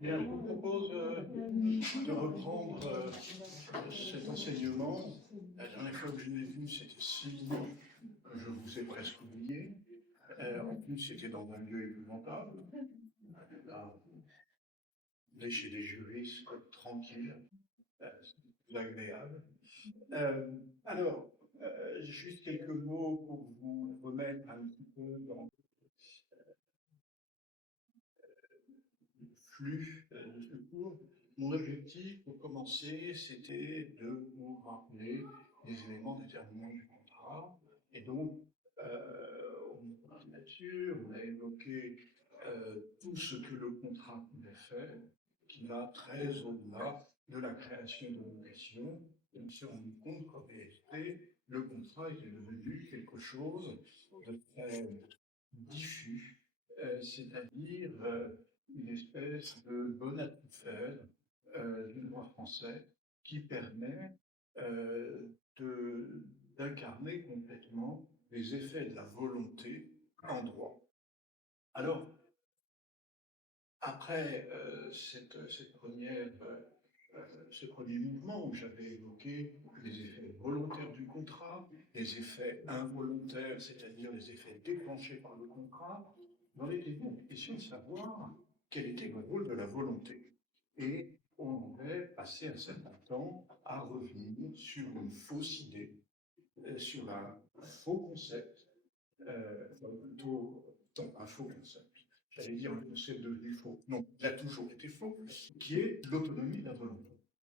Bien, je vous propose de reprendre cet enseignement. La dernière fois que je l'ai vu, c'était si que je vous ai presque oublié. En plus, c'était dans un lieu épouvantable. Là, on est chez des juristes tranquilles, c'est agréable. Alors, juste quelques mots pour vous remettre un petit peu dans le flux de ce cours. Mon objectif, pour commencer, c'était de vous rappeler les éléments déterminants du contrat. Et donc, on a là-dessus, on a évoqué tout ce que le contrat pouvait faire, qui va très au-delà de la création de l'obligation. Et on s'est rendu compte qu'en réalité, le contrat était devenu quelque chose de très diffus, c'est-à-dire une espèce de bon à tout faire du droit français qui permet d'incarner complètement les effets de la volonté en droit. Alors, après ce premier mouvement où j'avais évoqué les effets volontaires du contrat, les effets involontaires, c'est-à-dire les effets déclenchés par le contrat, il en était donc question de savoir quel était le rôle de la volonté. Et on avait passé un certain temps à revenir sur une fausse idée, sur un faux concept, plutôt un faux concept. J'allais dire un concept devenu faux. Non, il a toujours été faux, qui est l'autonomie de la volonté.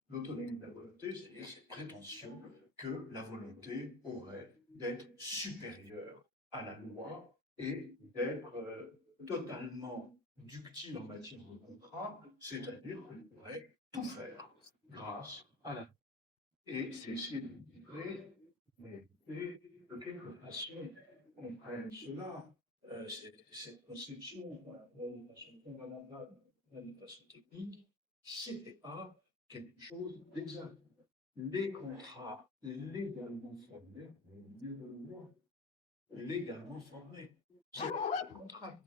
L'autonomie de la volonté, c'est-à-dire cette prétention que la volonté aurait d'être supérieure à la loi et d'être totalement ductile en matière de contrat, c'est-à-dire qu'elle pourrait tout faire grâce à la loi. Et c'est essayer de livrer, mais de quelque façon comprennent cela, cette conception, de façon fondamentale, de façon technique, c'était pas quelque chose d'exact. Les contrats légalement formés, mieux de le voir, légalement formés, c'est le contrat.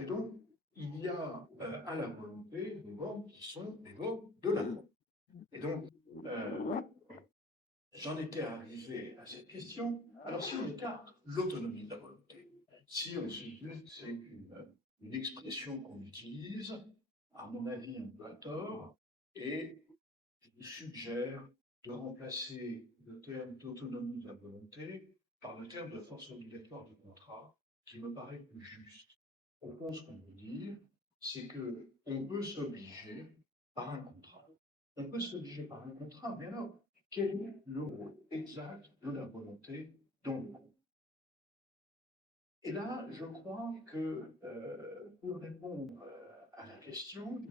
Et donc, il y a à la volonté des normes qui sont des normes de la loi. Et donc, j'en étais arrivé à cette question. Alors, si on écarte l'autonomie de la volonté, si on se dit que c'est une expression qu'on utilise, à mon avis un peu à tort, et je vous suggère de remplacer le terme d'autonomie de la volonté par le terme de force obligatoire du contrat, qui me paraît plus juste. Au fond, ce qu'on veut dire, c'est qu'on peut s'obliger par un contrat. On peut s'obliger par un contrat, mais alors, quel est le rôle exact de la volonté dans le contrat? Et là, je crois que pour répondre à la question,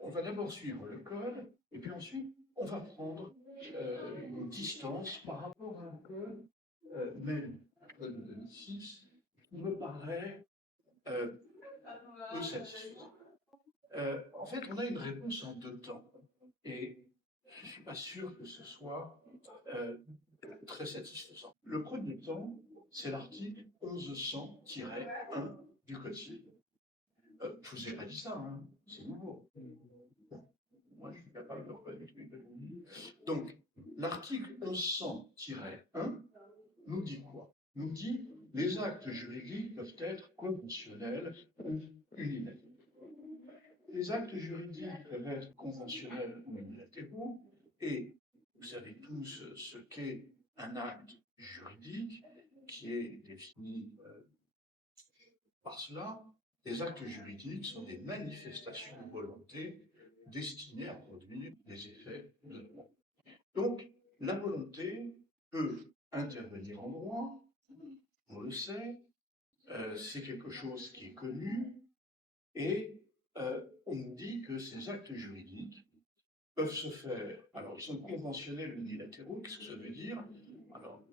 on va d'abord suivre le code, et puis ensuite, on va prendre une distance par rapport à un code, même le code de 2006, qui me paraît peu satisfaisant. En fait, on a une réponse en deux temps, et je ne suis pas sûr que ce soit très satisfaisant. Le premier temps, c'est l'article 1100-1 du Code civil. Je vous ai pas dit ça, hein, c'est nouveau. Bon, moi, je suis capable de reconnaître une de. Donc, l'article 1100-1 nous dit quoi? Nous dit les actes juridiques peuvent être conventionnels ou unilatéraux. Les actes juridiques peuvent être conventionnels ou unilatéraux, et vous savez tous ce qu'est un acte juridique, qui est défini par cela. Les actes juridiques sont des manifestations de volonté destinées à produire des effets de droit. Donc, la volonté peut intervenir en droit, on le sait, c'est quelque chose qui est connu, et on dit que ces actes juridiques peuvent se faire, alors ils sont conventionnels ou unilatéraux, qu'est-ce que ça veut dire? Alors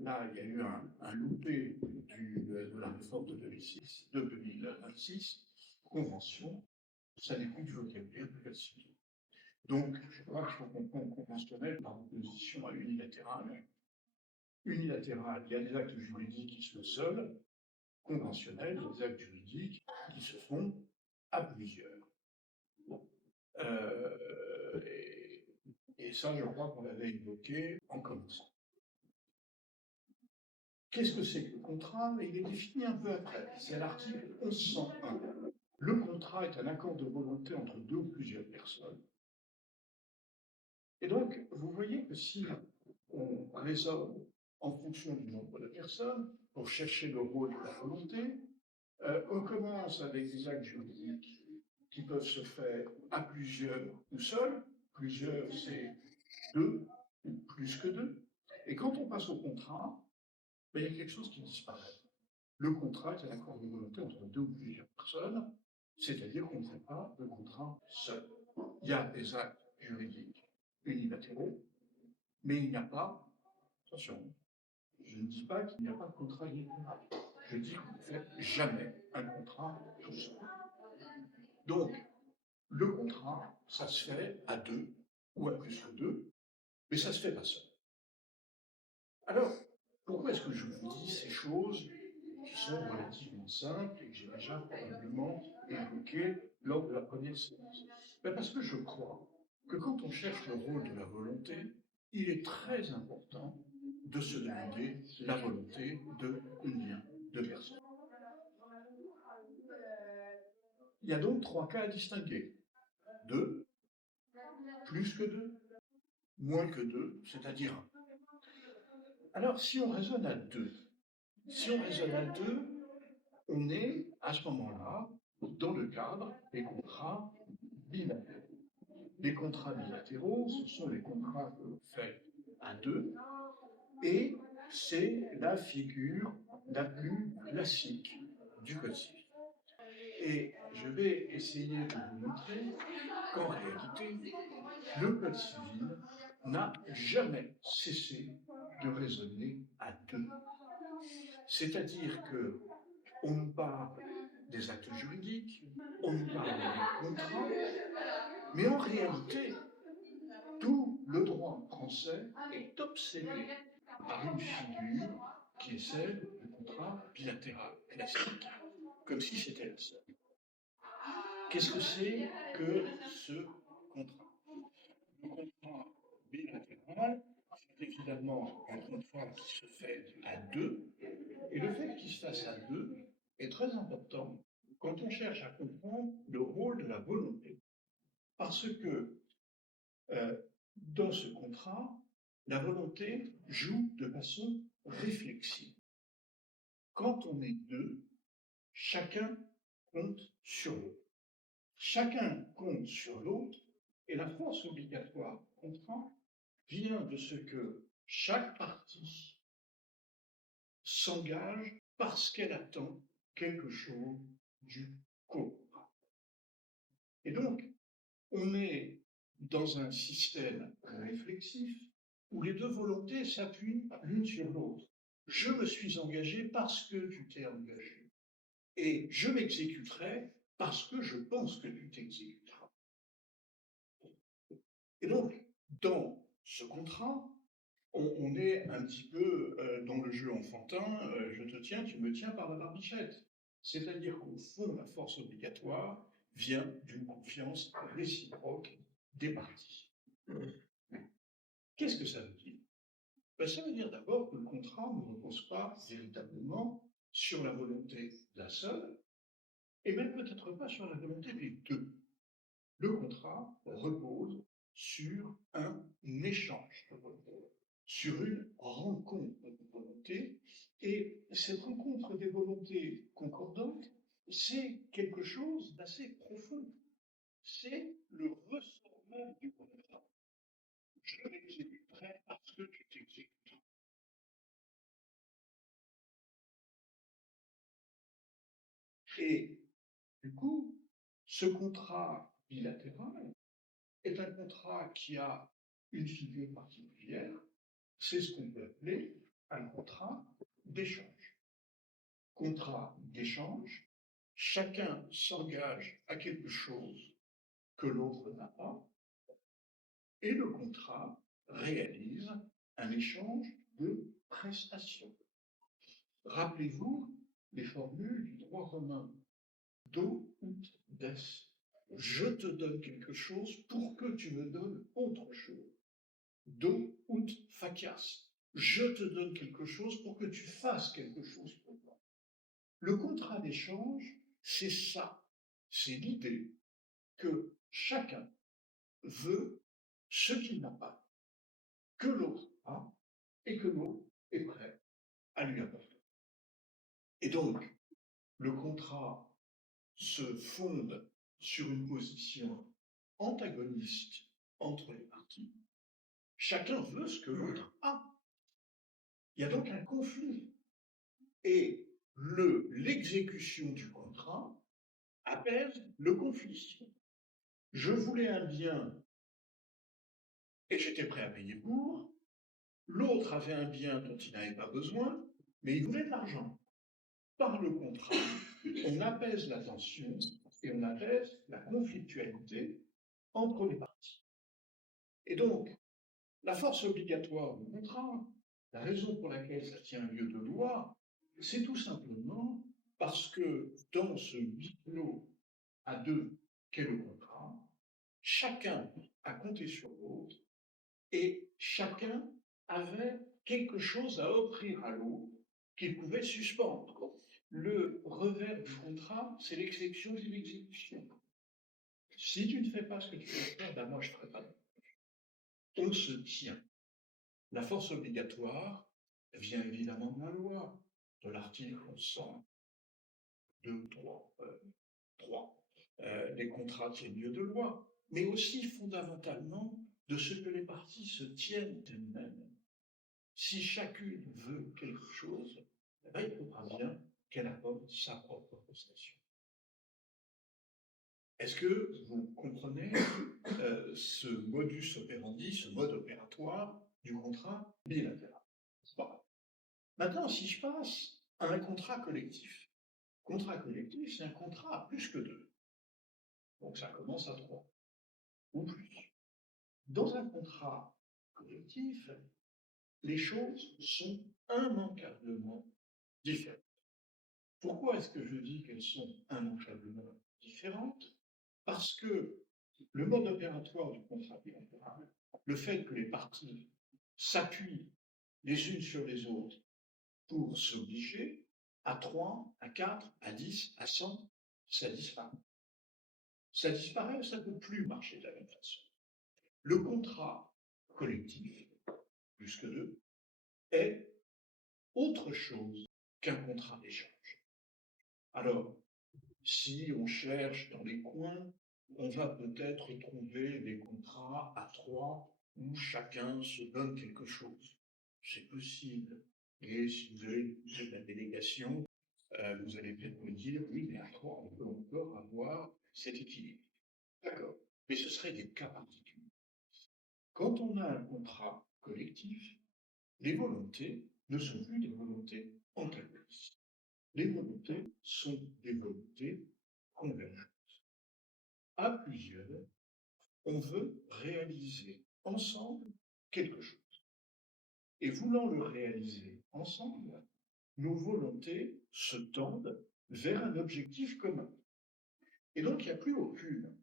là, il y a eu un loupé de la réforme de 2026, convention, ça n'est plus du vocabulaire du code civil. Donc, je crois qu'il faut comprendre conventionnel par opposition à unilatéral. Unilatéral, il y a des actes juridiques qui sont seuls, conventionnels, des actes juridiques qui se font à plusieurs. Bon. Et ça, je crois qu'on l'avait évoqué en commençant. Qu'est-ce que c'est que le contrat? Il est défini un peu après. C'est l'article 1101. Le contrat est un accord de volonté entre deux ou plusieurs personnes. Et donc, vous voyez que si on raisonne en fonction du nombre de personnes pour chercher le rôle de la volonté, on commence avec des actes juridiques qui peuvent se faire à plusieurs ou seuls. Plusieurs, c'est deux ou plus que deux. Et quand on passe au contrat, il y a quelque chose qui disparaît. Le contrat est un accord de volonté entre deux ou plusieurs personnes, c'est-à-dire qu'on ne fait pas le contrat seul. Il y a des actes juridiques unilatéraux, mais il n'y a pas, attention, je ne dis pas qu'il n'y a pas de contrat unilatéral. Je dis qu'on ne fait jamais un contrat tout seul. Donc, le contrat, ça se fait à deux ou à plus que deux, mais ça ne se fait pas seul. Alors, pourquoi est-ce que je vous dis ces choses qui sont relativement simples et que j'ai déjà probablement évoquées lors de la première séance? Parce que je crois que quand on cherche le rôle de la volonté, il est très important de se demander la volonté de combien de personnes. Il y a donc trois cas à distinguer. Deux, plus que deux, moins que deux, c'est-à-dire un. Alors, si on raisonne à deux, on est à ce moment-là dans le cadre des contrats bilatéraux. Les contrats bilatéraux, ce sont les contrats que l'on fait à deux, et c'est la figure la plus classique du code civil. Et je vais essayer de vous montrer qu'en réalité, le code civil n'a jamais cessé de raisonner à deux. C'est-à-dire que on nous parle des actes juridiques, on nous parle des contrats, mais en réalité, tout le droit français est obsédé par une figure qui est celle du contrat bilatéral classique, comme si c'était la seule. Qu'est-ce que c'est que ce contrat? Le contrat bilatéral, c'est évidemment un contrat qui se fait à deux, et le fait qu'il se fasse à deux est très important quand on cherche à comprendre le rôle de la volonté. Parce que dans ce contrat, la volonté joue de façon réflexive. Quand on est deux, chacun compte sur l'autre. Chacun compte sur l'autre, et la force obligatoire du contrat vient de ce que chaque partie s'engage parce qu'elle attend quelque chose du contrat. Et donc, on est dans un système réflexif où les deux volontés s'appuient l'une sur l'autre. Je me suis engagé parce que tu t'es engagé. Et je m'exécuterai parce que je pense que tu t'exécuteras. Et donc, dans ce contrat, on est un petit peu dans le jeu enfantin, je te tiens, tu me tiens par la barbichette. C'est-à-dire qu'au fond, la force obligatoire vient d'une confiance réciproque des parties. Qu'est-ce que ça veut dire? Ça veut dire d'abord que le contrat ne repose pas véritablement sur la volonté d'un seul, et même peut-être pas sur la volonté des deux. Le contrat repose sur un échange de volonté, sur une rencontre de volonté, et cette rencontre des volontés concordantes, c'est quelque chose d'assez profond. C'est le ressort même du contrat. Je m'exécuterai parce que tu t'exécuteras. Et du coup, ce contrat bilatéral est un contrat qui a une figure particulière, c'est ce qu'on peut appeler un contrat d'échange. Contrat d'échange, chacun s'engage à quelque chose que l'autre n'a pas, et le contrat réalise un échange de prestations. Rappelez-vous les formules du droit romain. Do ut des. Je te donne quelque chose pour que tu me donnes autre chose. Do ut facias. Je te donne quelque chose pour que tu fasses quelque chose pour moi. Le contrat d'échange, c'est ça. C'est l'idée que chacun veut ce qu'il n'a pas, que l'autre a, et que l'autre est prêt à lui apporter. Et donc, le contrat se fonde sur une position antagoniste entre les parties. Chacun veut ce que l'autre a. Il y a donc un conflit. Et l'exécution du contrat apaise le conflit. Je voulais un bien et j'étais prêt à payer pour. L'autre avait un bien dont il n'avait pas besoin, mais il voulait de l'argent. Par le contrat, on apaise la tension et on apaise la conflictualité entre les parties. Et donc, la force obligatoire du contrat, la raison pour laquelle ça tient lieu de loi, c'est tout simplement parce que dans ce huis clos à deux qu'est le contrat, chacun a compté sur l'autre et chacun avait quelque chose à offrir à l'autre qu'il pouvait suspendre. Le revers du contrat, c'est l'exception de l'exécution. Si tu ne fais pas ce que tu veux faire, ben moi je ne ferai pas. On se tient. La force obligatoire vient évidemment de la loi, de l'article 102 ou 3. Les contrats tiennent lieu de loi, mais aussi fondamentalement de ce que les parties se tiennent elles-mêmes. Si chacune veut quelque chose, il faudra bien qu'elle apporte sa propre prestation. Est-ce que vous comprenez ce modus operandi, ce mode opératoire du contrat bilatéral? Bon. Maintenant, si je passe à un contrat collectif, c'est un contrat à plus que deux. Donc ça commence à 3 ou plus. Dans un contrat collectif, les choses sont immanquablement différentes. Pourquoi est-ce que je dis qu'elles sont immanquablement différentes? Parce que le mode opératoire du contrat bilatéral, le fait que les parties s'appuient les unes sur les autres pour s'obliger, à 3, à 4, à 10, à 100, ça disparaît. Ça disparaît, ça ne peut plus marcher de la même façon. Le contrat collectif, plus que deux, est autre chose qu'un contrat d'échange. Alors, si on cherche dans les coins, on va peut-être trouver des contrats à 3 où chacun se donne quelque chose. C'est possible. Et si vous avez de la délégation, vous allez peut-être me dire, oui, mais à 3, on peut encore avoir cet équilibre. D'accord. Mais ce seraient des cas particuliers. Quand on a un contrat collectif, les volontés ne sont plus des volontés antagonistes. Les volontés sont des volontés convergentes. À plusieurs, on veut réaliser ensemble quelque chose. Et voulant le réaliser ensemble, nos volontés se tendent vers un objectif commun. Et donc, il n'y a plus aucune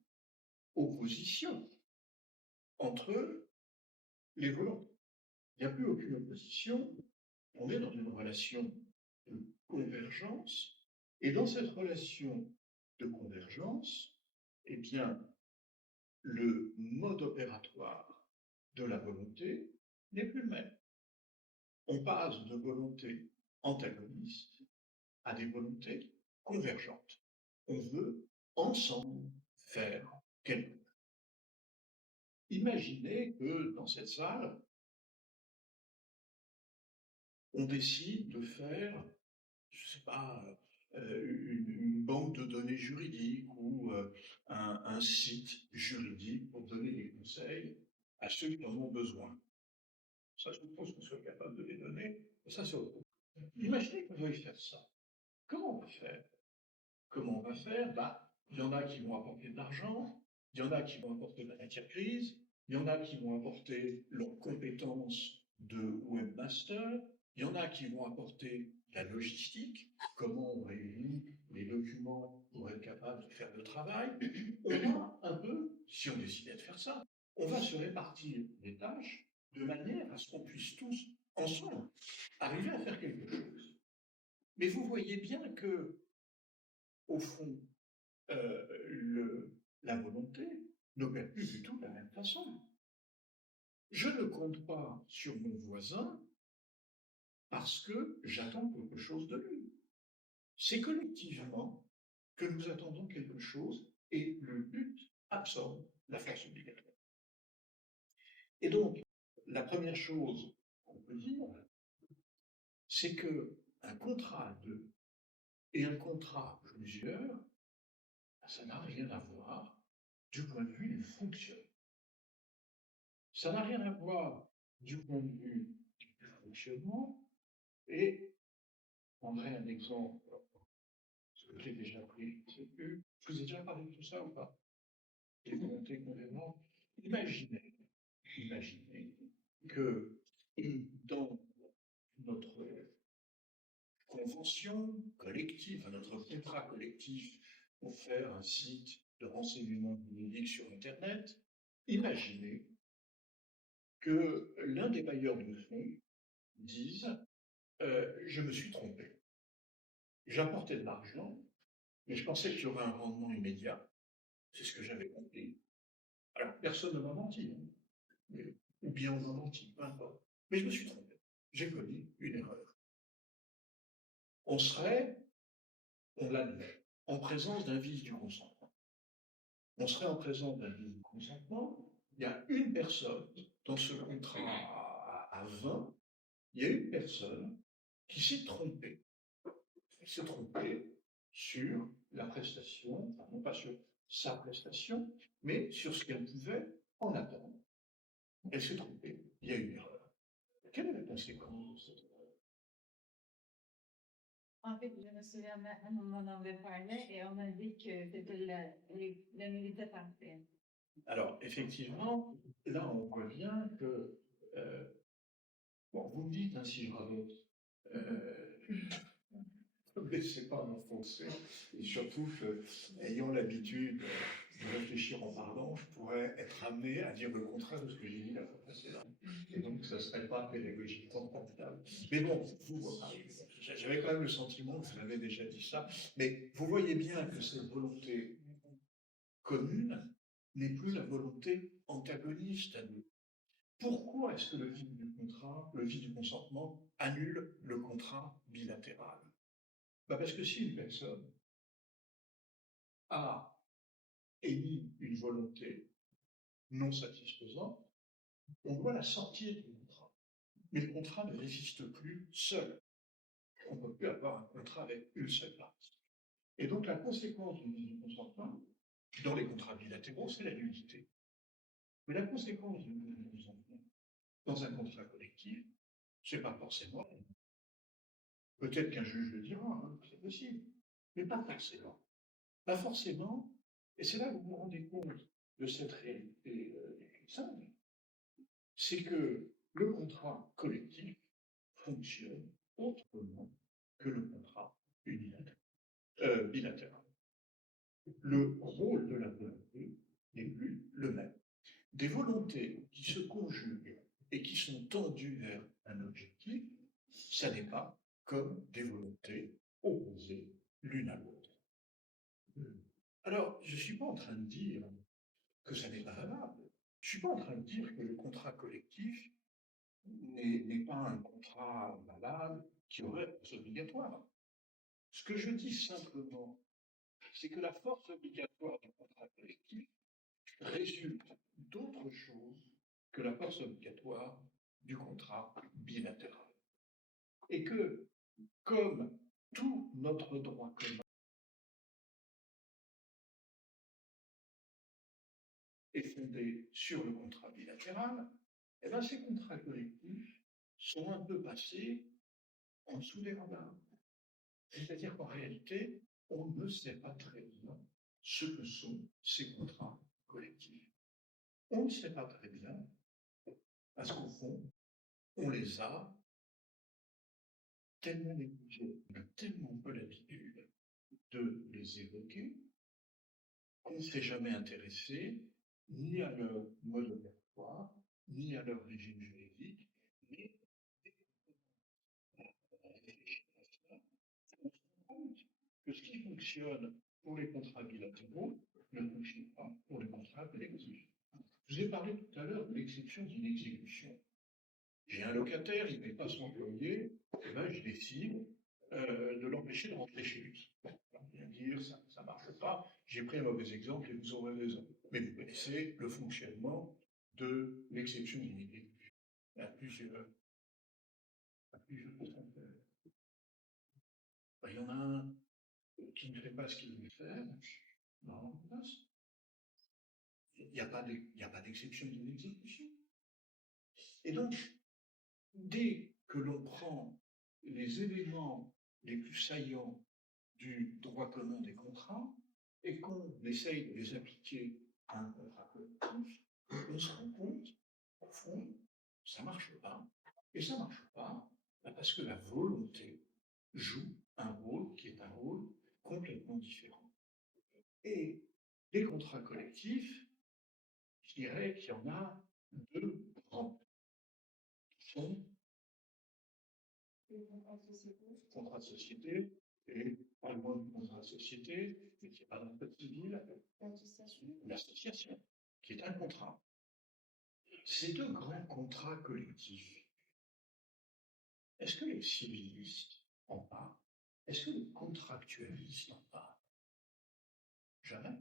opposition entre les volontés. Il n'y a plus aucune opposition. On est dans une relation de convergence. Et dans cette relation de convergence, eh bien, le mode opératoire de la volonté n'est plus le même. On passe de volontés antagonistes à des volontés convergentes. On veut ensemble faire quelque chose. Imaginez que dans cette salle, on décide de faire, je ne sais pas, une banque de données juridiques ou un site juridique pour donner des conseils à ceux qui en ont besoin. Ça, je suppose qu'on soit capable de les donner. Et ça, c'est autre chose. Imaginez qu'on veuille faire ça. Comment on va faire? Comment on va faire? Bah, il y en a qui vont apporter de l'argent, il y en a qui vont apporter de la matière grise, il y en a qui vont apporter leurs compétences de webmaster, il y en a qui vont apporter la logistique, comment on réunit les documents pour être capable de faire le travail. On va un peu, si on décidait de faire ça, on va se répartir les tâches de manière à ce qu'on puisse tous, ensemble, arriver à faire quelque chose. Mais vous voyez bien que, au fond, la volonté n'opère plus du tout de la même façon. Je ne compte pas sur mon voisin parce que j'attends quelque chose de lui. C'est collectivement que nous attendons quelque chose et le but absorbe la force obligatoire. Et donc, la première chose qu'on peut dire, c'est que un contrat à deux et un contrat à plusieurs, ça n'a rien à voir du point de vue du fonctionnement. Ça n'a rien à voir du point de vue du fonctionnement. Et je prendrai un exemple, que j'ai déjà pris, je vous ai déjà parlé de tout ça ou pas? Les volontés complètement. Imaginez que dans notre convention collective, à notre contrat collectif pour faire un site de renseignement juridique sur Internet, imaginez que l'un des bailleurs de fonds dise je me suis trompé. J'apportais de l'argent, mais je pensais qu'il y aurait un rendement immédiat. C'est ce que j'avais compris. Alors, personne ne m'a menti, hein, ou bien on m'a menti, peu importe. Mais je me suis trompé. J'ai commis une erreur. On serait, on l'admet, en présence d'un vice du consentement. On serait en présence d'un vice du consentement. Il y a une personne dans ce contrat à 20, il y a une personne qui s'est trompée. Elle s'est trompée sur la prestation, enfin, non pas sur sa prestation, mais sur ce qu'elle pouvait en attendre. Elle s'est trompée, il y a une erreur. Quelle est la conséquence de cette erreur? En fait, je me souviens maintenant, on en avait parlé et on a dit que c'était la militaire parfaite. Alors, effectivement, là, on voit bien que, bon, vous me dites, hein, si je radote, ne laissez pas m'enfoncer, et surtout que, ayant l'habitude de réfléchir en parlant, je pourrais être amené à dire le contraire de ce que j'ai dit la fois précédente. Et donc, ça ne serait pas pédagogiquement confortable. Mais bon, j'avais quand même le sentiment que vous avez déjà dit ça. Mais vous voyez bien que cette volonté commune n'est plus la volonté antagoniste à nous. Pourquoi est-ce que le vide du contrat, le vide du consentement, annule le contrat bilatéral? Parce que si une personne a émis une volonté non satisfaisante, on doit la sortir du contrat. Mais le contrat ne résiste plus seul. On ne peut plus avoir un contrat avec une seule partie. Et donc la conséquence du vide du consentement, dans les contrats bilatéraux, c'est la nullité. Mais la conséquence du vide du consentement, dans un contrat collectif, c'est pas forcément. Peut-être qu'un juge le dira, hein, c'est possible, mais pas forcément. Pas forcément, et c'est là que vous vous rendez compte de cette réalité simple, c'est que le contrat collectif fonctionne autrement que le contrat bilatéral. Le rôle de la volonté n'est plus le même. Des volontés qui se conjuguent et qui sont tendues vers un objectif, ça n'est pas comme des volontés opposées l'une à l'autre. Alors, je ne suis pas en train de dire que ça n'est pas valable. Je ne suis pas en train de dire que le contrat collectif n'est pas un contrat valable qui aurait force obligatoire. Ce que je dis simplement, c'est que la force obligatoire du contrat collectif résulte d'autre chose que la force obligatoire du contrat bilatéral. Et que, comme tout notre droit commun est fondé sur le contrat bilatéral, et bien ces contrats collectifs sont un peu passés en dessous des radars. C'est-à-dire qu'en réalité, on ne sait pas très bien ce que sont ces contrats collectifs. On ne sait pas très bien, parce qu'au fond, on les a tellement négligés, on a tellement peu l'habitude de les évoquer, qu'on ne s'est jamais intéressé ni à leur mode opératoire, ni à leur régime juridique, ni à réfléchir à cela. On se rend compte que ce qui fonctionne pour les contrats bilatéraux ne fonctionne pas pour les contrats collectifs. Je vous ai parlé tout à l'heure de l'exception d'une exécution. J'ai un locataire, il ne paye pas son loyer, et ben je décide de l'empêcher de rentrer chez lui. Bien dire, ça ne marche pas. J'ai pris un mauvais exemple et vous aurez raison. Mais vous connaissez le fonctionnement de l'exception d'unité. Il y a plusieurs façons de faire. Il y en a un qui ne fait pas ce qu'il veut faire. Non, il n'y a pas d'exception d'une exécution. Et donc, dès que l'on prend les éléments les plus saillants du droit commun des contrats et qu'on essaye de les appliquer à un contrat collectif, on se rend compte, au fond, ça ne marche pas. Et ça ne marche pas parce que la volonté joue un rôle qui est un rôle complètement différent. Et les contrats collectifs, je dirais qu'il y en a deux grands. Sont contrat de société, et pas loin du contrat de société, mais qui n'est pas dans le code civil, l'association, qui est un contrat. Ces deux grands contrats collectifs, est-ce que les civilistes en parlent? Est-ce que les contractualistes en parlent? Jamais.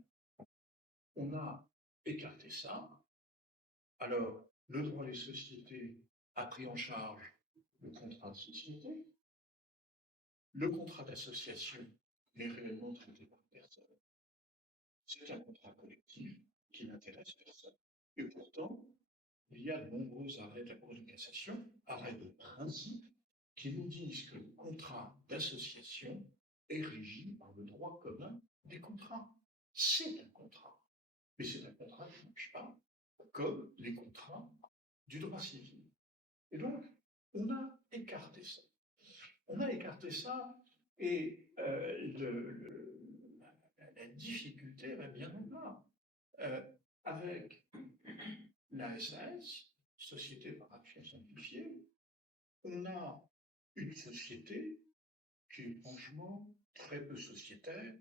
On a écarté ça. Alors, le droit des sociétés a pris en charge le contrat de société. Le contrat d'association n'est réellement traité par personne. C'est un contrat collectif qui n'intéresse personne. Et pourtant, il y a de nombreux arrêts de la Cour de cassation, arrêts de principe, qui nous disent que le contrat d'association est régi par le droit commun des contrats. C'est un contrat, mais c'est un contrat qui ne marche pas comme les contrats du droit civil. Et donc, on a écarté ça. On a écarté ça et la difficulté va bien au-delà. Avec la SAS, Société par action simplifiée, on a une société qui est franchement très peu sociétaire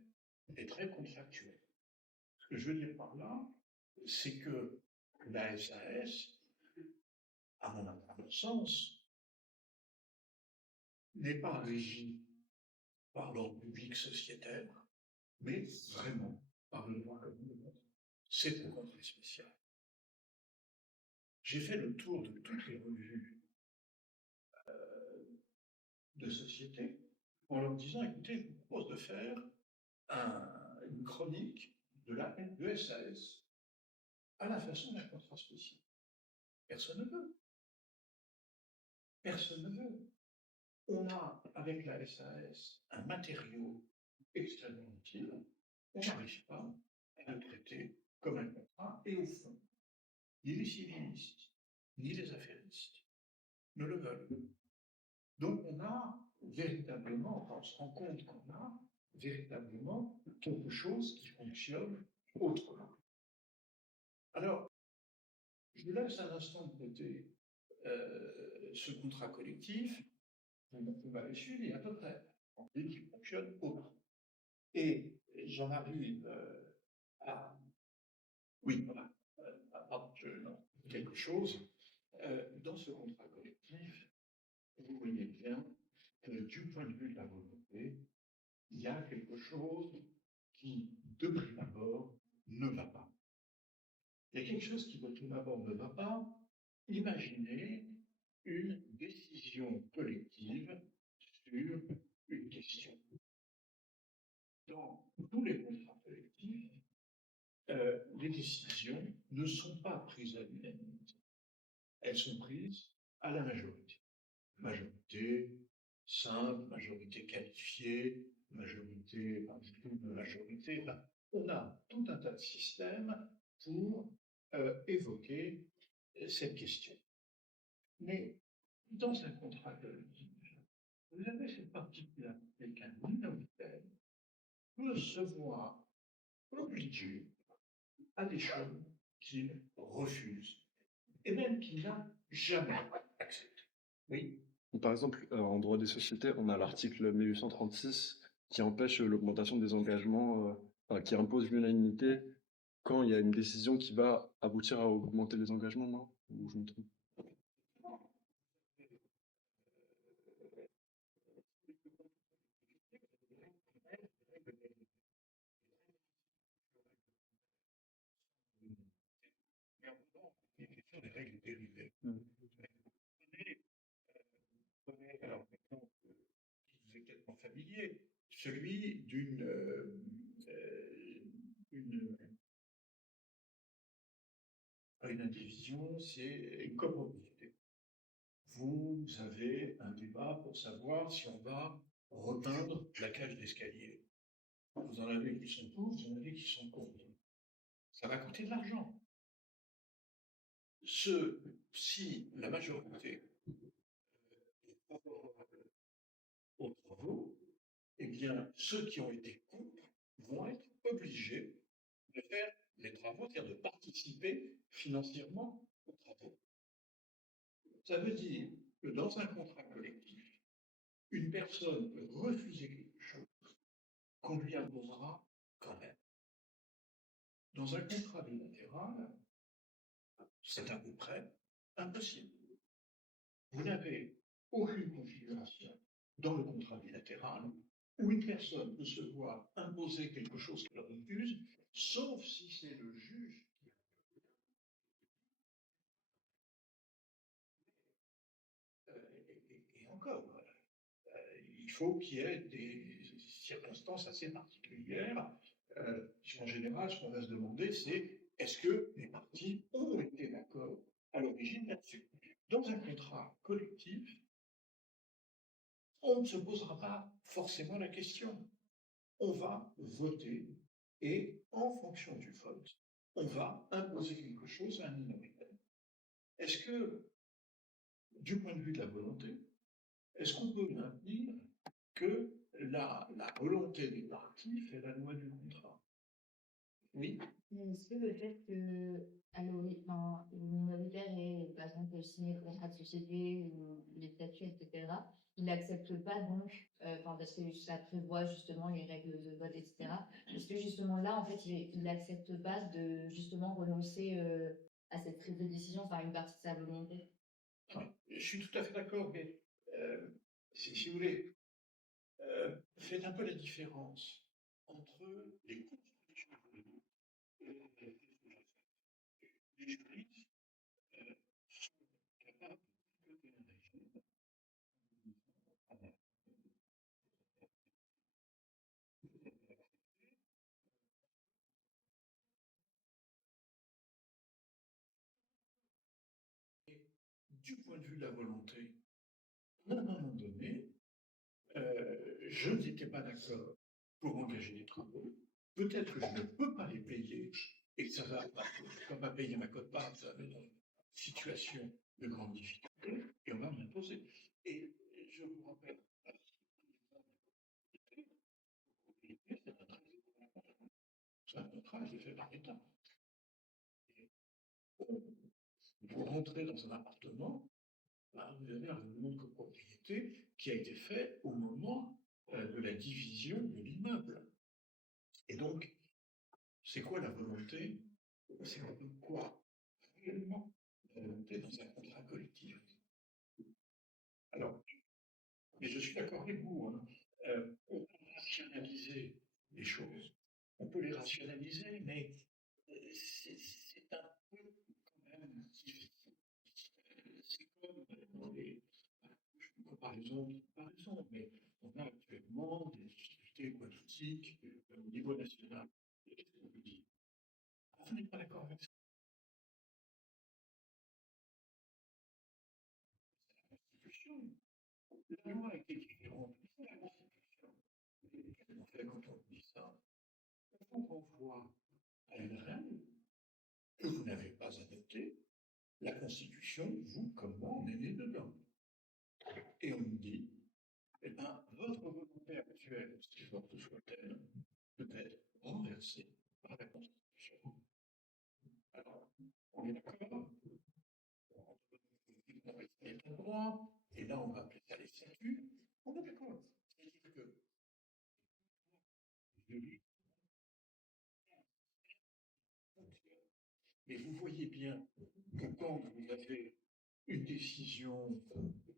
et très contractuelle. Ce que je veux dire par là, c'est que la SAS, à mon sens, n'est pas régie par l'ordre public sociétaire, mais vraiment par le droit commun des contrats. C'est un contrat spécial. J'ai fait le tour de toutes les revues de société en leur disant, écoutez, je vous propose de faire une chronique de SAS à la façon d'un contrat spécial. Personne ne veut. Personne ne veut. On a, avec la SAS, un matériau extrêmement utile. On n'arrive pas à le traiter comme un contrat. Et au fond, ni les civilistes, ni les affairistes ne le veulent. Donc on a véritablement, on se rend compte qu'on a véritablement quelque chose qui fonctionne autrement. Alors, je vous laisse un instant de côté ce contrat collectif, vous m'avez suivi à peu près, qui fonctionne autrement. Et j'en arrive à, oui, voilà, quelque chose. Dans ce contrat collectif, vous voyez bien que du point de vue de la volonté, il y a quelque chose qui, de prime abord, ne va pas. Il y a quelque chose qui, de prime abord, ne va pas. Imaginez une décision collective sur une question. les contrats collectifs, les décisions ne sont pas prises à l'unanimité. Elles sont prises à la majorité. Majorité simple, majorité qualifiée, majorité, enfin, majorité. Enfin, on a tout un tas de systèmes pour évoquer cette question. Mais dans un contrat collectif, vous avez cette particularité qu'un minoritaire peut se voir obligé à des choses qu'il refuse et même qu'il n'a jamais acceptées. Oui. Par exemple, en droit des sociétés, on a l'article 1836 qui empêche l'augmentation des engagements, enfin, qui impose l'unanimité quand il y a une décision qui va aboutir à augmenter les engagements, non? Ou je me trompe? Les questions des règles dérivées. Alors, l'exemple qui vous est peut-être familier, celui une indivision, c'est une copropriété. Vous avez un débat pour savoir si on va repeindre la cage d'escalier. Vous en avez qui sont pour, vous en avez qui sont contre. Ça va coûter de l'argent. Si la majorité est favorable aux travaux, eh bien, ceux qui ont été contre vont être obligés de faire les travaux, c'est-à-dire de participer financièrement aux travaux. Ça veut dire que dans un contrat collectif, une personne peut refuser quelque chose qu'on lui imposera quand même. Dans un contrat bilatéral, c'est à peu près impossible. Vous n'avez aucune configuration dans le contrat bilatéral où une personne peut se voir imposer quelque chose qu'elle refuse, sauf si c'est le juge qui et encore, il faut qu'il y ait des circonstances assez particulières. En général, ce qu'on va se demander, c'est est-ce que les parties ont été d'accord à l'origine là-dessus? Dans un contrat collectif, on ne se posera pas forcément la question. On va voter et en fonction du vote, on va imposer quelque chose à un minoritaire. Est-ce que, du point de vue de la volonté, est-ce qu'on peut maintenir que la volonté des parties fait la loi du contrat? Oui. Est-ce que le fait que, enfin, le minoritaire ait, par exemple, signé le contrat de société ou les statuts, etc., il n'accepte pas donc, enfin, parce que ça prévoit justement les règles de vote, etc. Est-ce que justement là, en fait, il n'accepte pas de justement renoncer à cette prise de décision, enfin, une partie de sa volonté? Je suis tout à fait d'accord, mais si vous voulez, faites un peu la différence entre les constitutions et les juristes sont capables de développer un régime du point de vue de la volonté. À un moment donné, je n'étais pas d'accord pour engager des travaux. Peut-être que je ne peux pas les payer et que ça va, je ne peux pas payer ma cote-part, ça va mettre dans une situation de grande difficulté et on va m'imposer. Et je vous rappelle, c'est un contrat qui est fait par l'État. Vous rentrez dans un appartement, vous avez un règlement de copropriété qui a été fait au moment de la division de l'immeuble. Et donc, c'est quoi la volonté? C'est quoi réellement la volonté dans un contrat collectif? Alors, mais je suis d'accord avec vous, hein, on peut rationaliser les choses. On peut les rationaliser, mais c'est un peu quand même difficile. C'est comme dans les comparaisons, mais on a actuellement des difficultés politiques au niveau national, qu'est-ce qu'on vous dit? Ah, vous n'êtes pas d'accord avec ça? La Constitution. La loi a été différente. C'est la Constitution. Et qu'est-ce qu'on fait quand on dit ça? On renvoie à une règle que vous n'avez pas adoptée. La Constitution, vous comme moi, on est né dedans. Et on nous dit, eh bien, votre volonté actuelle, si forte soit-elle, peut être renversée par la Constitution. Alors, on est d'accord? On va essayer de droit, et là, on va appeler ça les statuts. On est d'accord. C'est-à-dire que mais vous voyez bien que quand vous avez une décision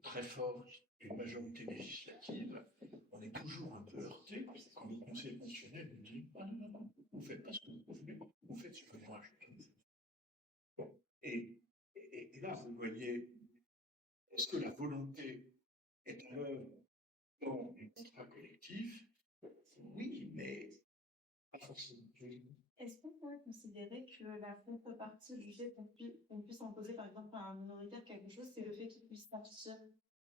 très forte d'une majorité législative, on est toujours un peu heurté quand le Conseil constitutionnel nous dit ah non, non, non, vous faites pas ce que vous voulez, vous faites ce que moi je trouve. Bon. Et là, vous voyez, est-ce que la volonté est à l'œuvre dans les contrats collectifs? Oui, mais pas forcément. Est-ce qu'on pourrait considérer que la contrepartie du fait qu'on puisse imposer, par exemple, à un minoritaire quelque chose, c'est le fait qu'il puisse partir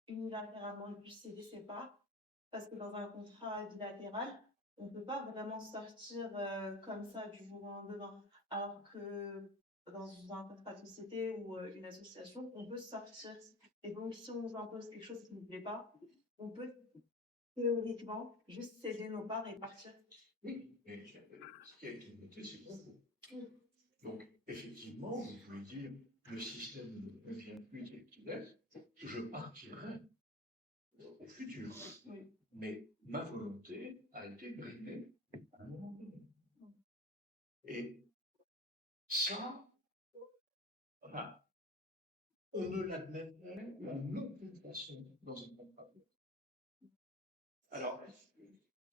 unilatéralement, il puisse céder ses parts? Parce que dans un contrat bilatéral, on ne peut pas vraiment sortir comme ça du jour au lendemain. Alors que dans un contrat de société ou une association, on peut sortir. Et donc, si on nous impose quelque chose qui ne nous plaît pas, on peut théoriquement juste céder nos parts et partir. Oui, mais ce qui a été noté, c'est pour vous. Donc, effectivement, vous pouvez dire le système ne me convient plus tel qu'il est, je partirai au futur. Oui. Mais ma volonté a été brimée à un moment donné. Et ça, enfin, on ne l'admettrait en aucune façon dans un contrat. Alors,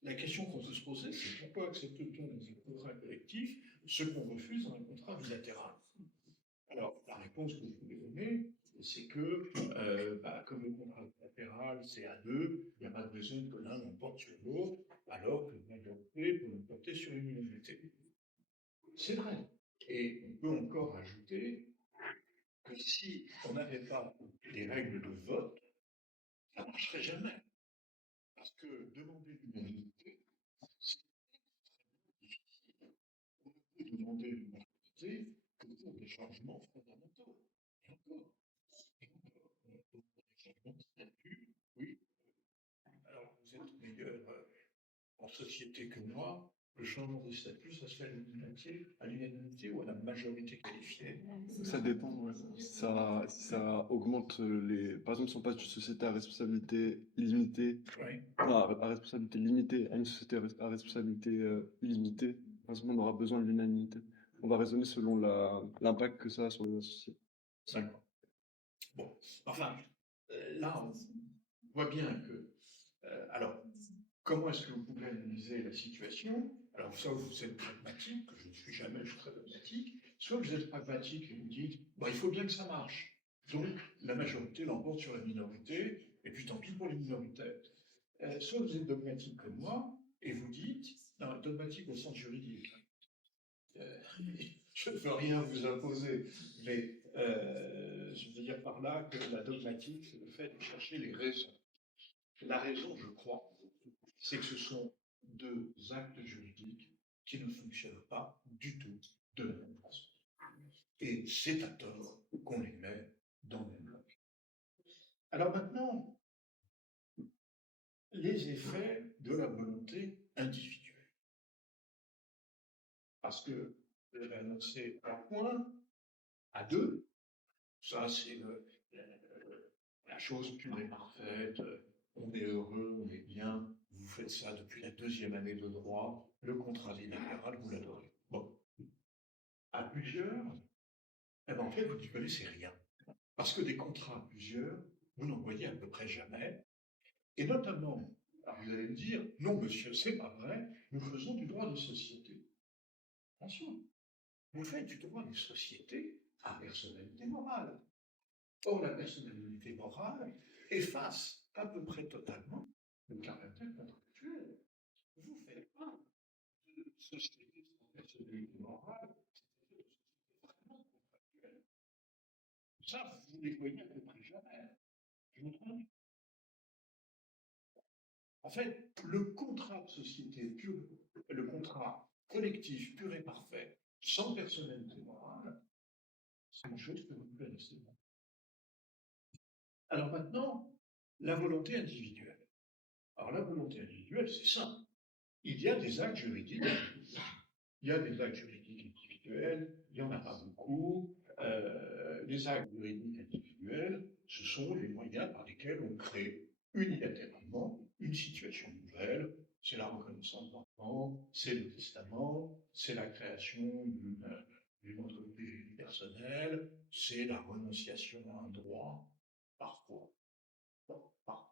la question qu'on peut se poser, c'est pourquoi accepte-t-on dans un contrat collectif ce qu'on refuse dans un contrat bilatéral? Alors, la réponse que je voulais donner, c'est que, comme le contrat bilatéral, c'est à deux, il n'y a pas de raison que l'un l'emporte sur l'autre, alors que la majorité peut l'emporter sur une minorité. C'est vrai. Et on peut encore ajouter que si on n'avait pas les règles de vote, ça ne marcherait jamais. Parce que demander l'unanimité, c'est difficile. On ne peut demander l'unanimité que pour des changements fondamentaux. Et encore, pour des changements de statut, oui. Alors vous êtes meilleur en société que moi. Le changement de statut, ça se fait à l'unanimité ou à la majorité qualifiée? Ça dépend, ouais. Ça augmente les. Par exemple, si on passe d'une société à responsabilité limitée, Oui. à responsabilité limitée à une société à responsabilité illimitée, par exemple, on aura besoin de l'unanimité. On va raisonner selon l'impact que ça a sur la société. D'accord. Bon, enfin, là, on voit bien que. Alors, comment est-ce que vous pouvez analyser la situation? Alors, soit vous êtes pragmatique, que je ne suis jamais, je suis très pragmatique, soit vous êtes pragmatique et vous dites, bon, il faut bien que ça marche. Donc, la majorité l'emporte sur la minorité, et puis tant pis pour les minoritaires. Soit vous êtes dogmatique comme moi, et vous dites, non, dogmatique au sens juridique, je ne veux rien vous imposer, mais je veux dire par là que la dogmatique, c'est le fait de chercher les raisons. La raison, je crois, c'est que ce sont deux actes juridiques qui ne fonctionnent pas du tout de la même façon. Et c'est à tort qu'on les met dans le même bloc. Alors maintenant, les effets de la volonté individuelle. Parce que vous avez annoncé un point à deux, ça c'est la chose pure et parfaite, on est heureux, on est bien, vous faites ça depuis la deuxième année de droit, le contrat bilatéral, vous l'adorez. Bon. À plusieurs, eh ben, en fait, vous n'y connaissez rien. Parce que des contrats à plusieurs, vous n'en voyez à peu près jamais. Et notamment, alors vous allez me dire, non monsieur, c'est pas vrai, nous faisons du droit de société. Attention, vous faites du droit de société à personnalité morale. Or, la personnalité morale efface à peu près totalement le caractère contractuel. Vous faites pas de société sans personne morale, c'est une société vraiment contractuelle. Ça, vous les voyez à peu près jamais. Je me trompe. En fait, le contrat de société pur, le contrat collectif pur et parfait, sans personnalité morale, c'est une chose que vous connaissez. Alors maintenant, la volonté individuelle. Alors la volonté individuelle, c'est simple. Il y a des actes juridiques. Il y a des actes juridiques individuels, il n'y en a pas beaucoup. Les actes juridiques individuels, ce sont les moyens par lesquels on crée unilatéralement une situation nouvelle. C'est la reconnaissance d'enfant, c'est le testament, c'est la création d'une entreprise personnelle, c'est la renonciation à un droit, parfois. Bon, parfois.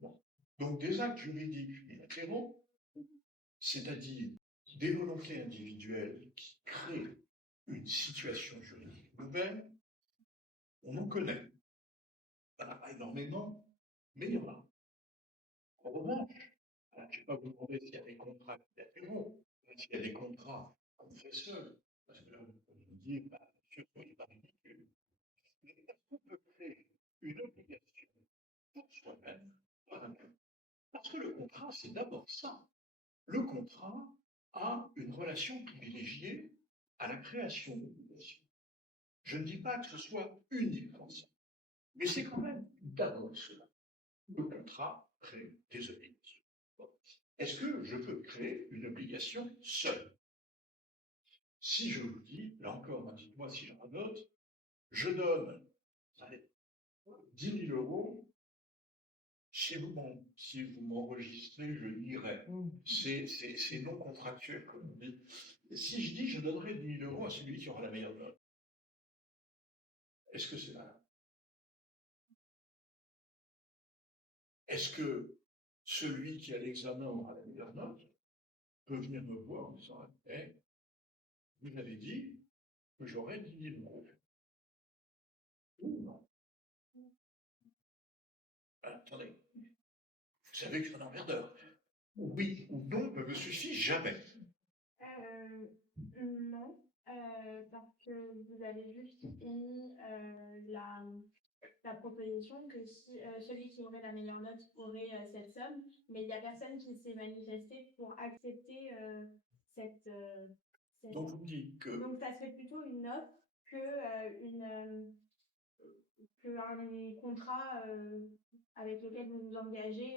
Bon. Donc des actes juridiques unilatéraux, c'est-à-dire des volontés individuelles qui créent une situation juridique nouvelle, on en connaît. Il n'y en a pas énormément, mais il y en a. En revanche, je ne vais pas vous demander s'il y a des contrats bilatéraux, s'il y a des contrats qu'on fait seuls, parce que là, vous pouvez me dire, bah, monsieur, soyez pas ridicule. Mais est-ce qu'on peut créer une obligation pour soi-même, par un peu? Parce que le contrat, c'est d'abord ça. Le contrat a une relation privilégiée à la création d'obligations. Je ne dis pas que ce soit uniquement ça, mais c'est quand même d'abord cela. Le contrat crée des obligations. Bon. Est-ce que je peux créer une obligation seule? Si je vous dis, là encore, dites-moi si je radote, je donne, allez, 10 000 euros, si vous m'enregistrez, je lirai. C'est non contractuel, comme on dit. Si je dis, je donnerai 10 000 euros à celui qui aura la meilleure note, est-ce que c'est valable? Est-ce que celui qui a l'examen aura la meilleure note peut venir me voir en disant, hey, vous avez dit que j'aurais 10 000 euros. Ou non? Attendez, vous savez que je suis un emmerdeur. Oui ou non ne me suffit jamais. Non, parce que vous avez juste mis la proposition que si, celui qui aurait la meilleure note aurait cette somme, mais il n'y a personne qui s'est manifesté pour accepter cette, Donc vous me dites que Donc ça serait plutôt une offre qu'un contrat avec lequel vous vous engagez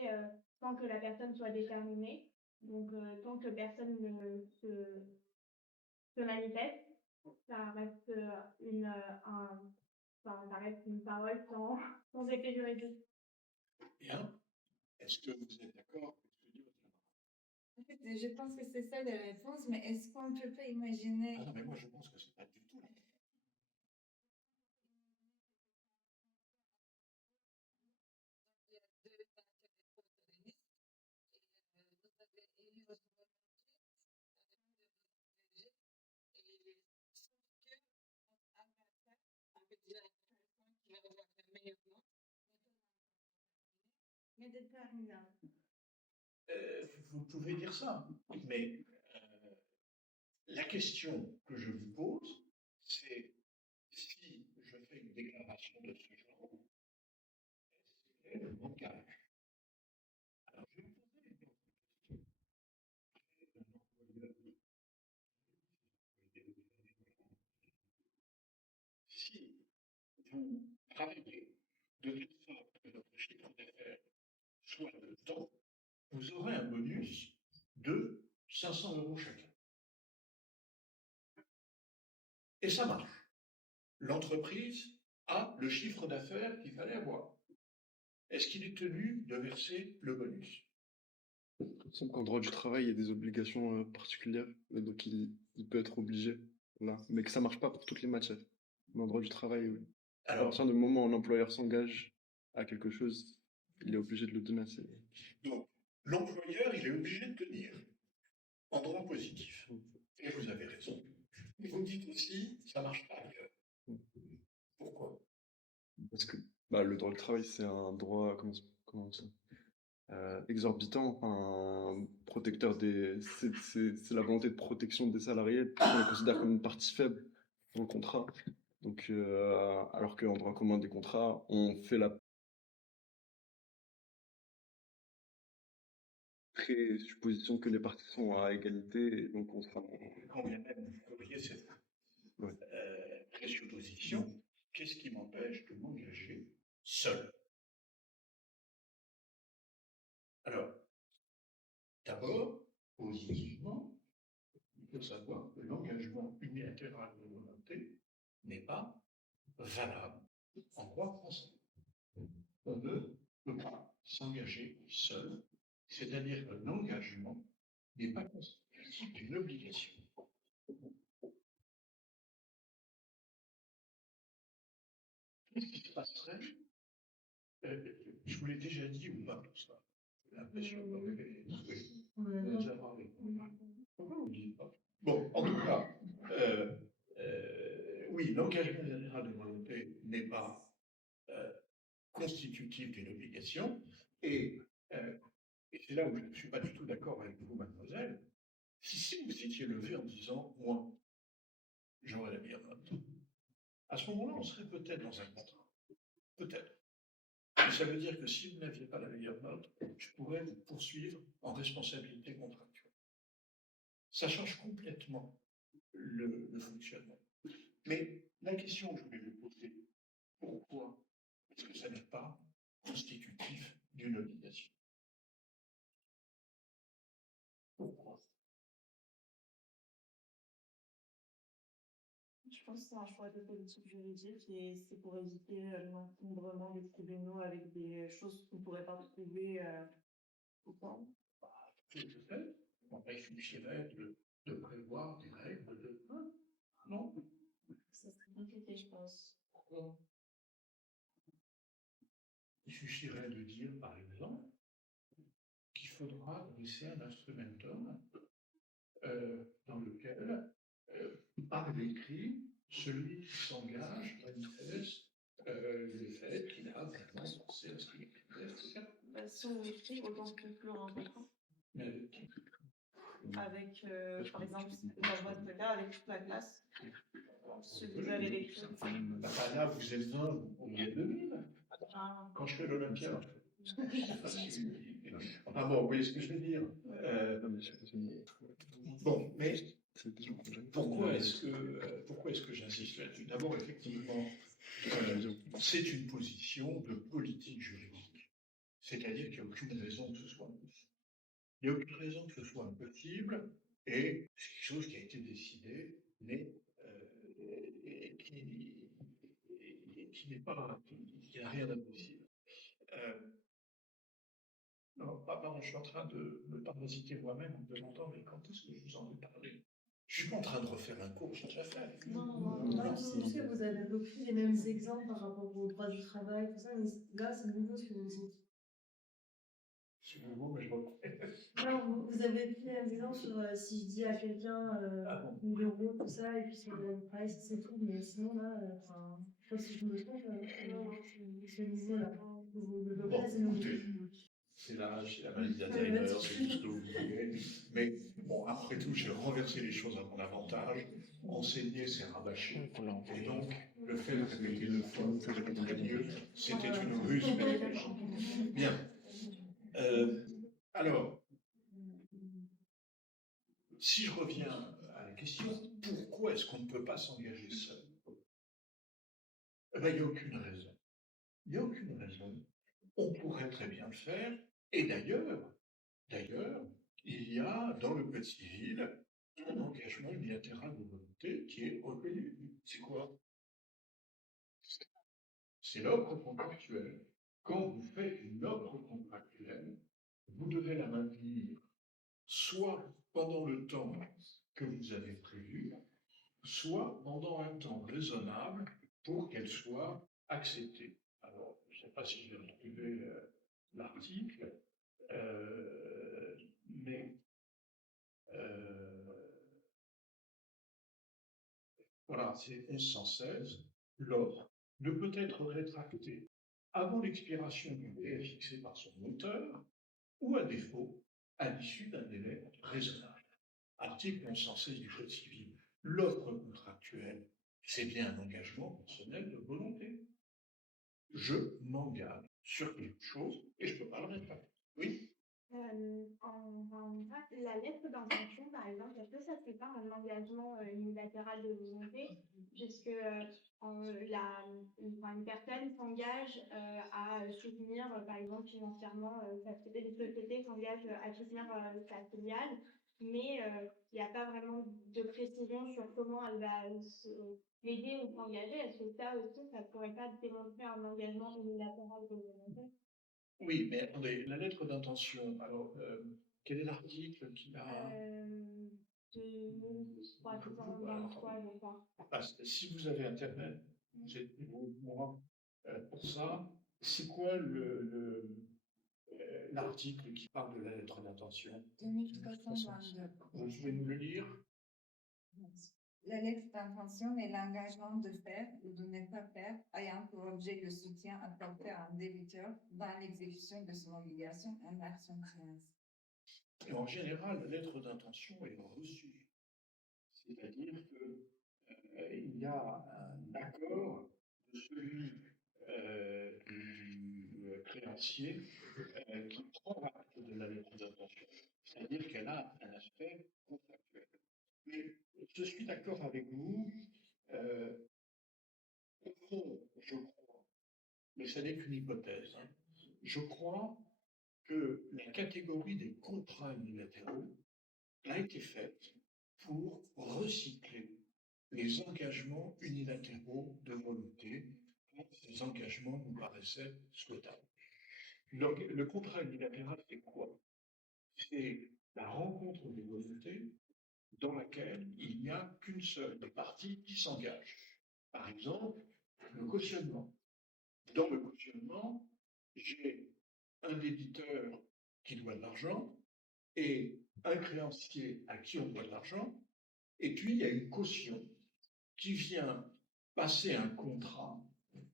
sans que la personne soit déterminée. Donc tant que personne ne se manifeste, ça reste ça reste une parole sans effet juridique. bien. Est-ce que vous êtes d'accord avec ce que dit votre camarade? En fait, je pense que c'est ça la réponse, mais est-ce qu'on ne peut pas imaginer... Ah non, mais moi je pense que c'est pas du tout la réponse. Mais déterminant. Vous pouvez dire ça, mais la question que je vous pose, c'est si je fais une déclaration de ce genre, est-ce qu'elle m'engage? Alors je vais vous poser une autre question. Un employeur si vous travaillez de telle sorte que votre chiffre d'affaires soit de temps, vous aurez un bonus de 500 euros chacun. Et ça marche. L'entreprise a le chiffre d'affaires qu'il fallait avoir. Est-ce qu'il est tenu de verser le bonus? Il me semble qu'en droit du travail, il y a des obligations particulières, donc il peut être obligé, là. Mais que ça marche pas pour toutes les matières. Mais en droit du travail, oui. À Alors, partir du moment où un employeur s'engage à quelque chose, il est obligé de le donner à ses... donc, l'employeur, il est obligé de tenir en droit positif. Et vous avez raison. Mais vous me dites aussi, ça marche pas ailleurs. Pourquoi? Parce que le droit du travail, c'est un droit, comment ça? exorbitant, un protecteur c'est la volonté de protection des salariés, puisqu'on les considère comme une partie faible dans le contrat. Donc, alors qu'en droit commun des contrats, on fait la présupposition que les parties sont à égalité, et donc on sera. Quand bien même vous feriez cette Ouais. présupposition, qu'est-ce qui m'empêche de m'engager seul? Alors, d'abord, positivement, il faut savoir que l'engagement unilatéral de volonté n'est pas valable en droit français. On ne peut pas s'engager seul, c'est-à-dire que l'engagement n'est pas constitutif d'une obligation. Qu'est-ce qui se passerait? Je vous l'ai déjà dit ou pas tout ça? J'ai l'impression que vous avez déjà parlé. Pourquoi vous ne le dites pas? Bon, en tout cas, oui, l'engagement général de volonté n'est pas constitutif d'une obligation, et, et c'est là où je ne suis pas du tout d'accord avec vous, mademoiselle. Si vous étiez levé en disant, moi, j'aurais la meilleure note, à ce moment-là, on serait peut-être dans un contrat. Peut-être. Mais ça veut dire que si vous n'aviez pas la meilleure note, je pourrais vous poursuivre en responsabilité contractuelle. Ça change complètement le fonctionnement. Mais la question que je voulais vous poser, pourquoi est-ce que ça n'est pas constitutif d'une obligation? Pourquoi? Je pense que c'est un choix de politique juridique et c'est pour éviter l'encombrement des tribunaux avec des choses qu'on ne pourrait pas trouver au temps. Je sais, il suffirait de prévoir des règles de... Non? Ça serait compliqué, je pense. Pourquoi? Il suffirait de dire, par exemple, qu'il faudra dresser un instrumentum dans lequel, par l'écrit, celui qui s'engage manifeste le fait qu'il a vraiment pensé à ce qu'il écrivait, etc. Si on écrit, autant conclure un contrat. Mais avec qui? Avec, par exemple, dans votre cas, avec toute la classe. Si vous allez l'écrire. Enfin, là, vous êtes 20, vous êtes 2000. Quand je fais l'Olympia, enfin bon, vous voyez ce que je veux dire. Bon, mais pourquoi est-ce que j'insiste là-dessus? D'abord, effectivement, c'est une position de politique juridique. C'est-à-dire qu'il n'y a aucune raison que ce soit impossible. Il n'y a aucune raison que ce soit impossible, et c'est quelque chose qui a été décidé, mais qui n'est pas, qui n'a rien d'impossible. Non, pardon, je suis en train de me parasiter moi-même en me demandant, mais quand est-ce que je vous en ai parlé? Je suis pas en train de refaire un cours, j'ai déjà fait. Est-ce que vous avez repris les mêmes exemples par rapport au droit du travail, tout ça, mais là, c'est nouveau ce que vous dites. C'est nouveau, mais je reconnais. Non, vous avez pris un exemple sur si je dis à quelqu'un 1000 euros, tout ça, et puis sur le travail, c'est tout, mais sinon, là, je sais pas si je me trompe, c'est nouveau là. Vous le Bon, c'est nouveau. écoutez, c'est la maladie d'Alzheimer, c'est tout ce que vous voulez. Mais bon, après tout, j'ai renversé les choses à mon avantage. Enseigner, c'est rabâcher. Et donc, le fait de répéter deux fois, très mieux, c'était une ruse pédagogique. Bien. Alors, si je reviens à la question, pourquoi est-ce qu'on ne peut pas s'engager seul? Eh bien, il n'y a aucune raison. Il n'y a aucune raison. On pourrait très bien le faire. Et d'ailleurs, il y a dans le Code civil un engagement unilatéral de volonté qui est reconnu. C'est quoi? C'est l'offre contractuelle. Quand vous faites une offre contractuelle, vous devez la maintenir soit pendant le temps que vous avez prévu, soit pendant un temps raisonnable pour qu'elle soit acceptée. Alors, je ne sais pas si je vais retrouver l'article, mais voilà, c'est 1116. L'offre ne peut être rétractée avant l'expiration du délai fixé par son auteur ou à défaut, à l'issue d'un délai raisonnable. Article 1116 du Code civil. L'offre contractuelle, c'est bien un engagement personnel de volonté. Je m'engage sur quelque chose et je peux pas le réparer. Oui, En fait, la lettre d'intention, par exemple, est-ce que ça ne fait pas un engagement unilatéral de volonté, puisque une personne s'engage à soutenir, par exemple, financièrement, une société s'engage à soutenir sa filiale, mais il n'y a pas vraiment de précision sur comment elle va l'aider ou s'engager. Est-ce que ça aussi, ça ne pourrait pas démontrer un engagement unilatéral de volonté? oui, mais attendez, la lettre d'intention, alors, quel est l'article qui a... Alors, 2323, je crois. Parce que si vous avez Internet, vous êtes au courant pour ça. C'est quoi l'article qui parle de la lettre d'intention? 2322. Vous pouvez nous le lire? La lettre d'intention est l'engagement de faire ou de ne pas faire ayant pour objet le soutien apporté à un débiteur dans l'exécution de son obligation envers son créance. Et en général, la lettre d'intention est reçue. C'est-à-dire qu'il y a un accord de celui du créancier qui prend acte de la lettre d'intention. C'est-à-dire qu'elle a un aspect contractuel. Mais je suis d'accord avec vous. Au fond, je crois, mais ce n'est qu'une hypothèse, hein, je crois que la catégorie des contrats unilatéraux a été faite pour recycler les engagements unilatéraux de volonté. Ces engagements nous paraissaient souhaitables. Le contrat unilatéral, c'est quoi? C'est la rencontre des volontés dans laquelle il n'y a qu'une seule des parties qui s'engage. Par exemple, le cautionnement. Dans le cautionnement, j'ai un débiteur qui doit de l'argent et un créancier à qui on doit de l'argent, et puis il y a une caution qui vient passer un contrat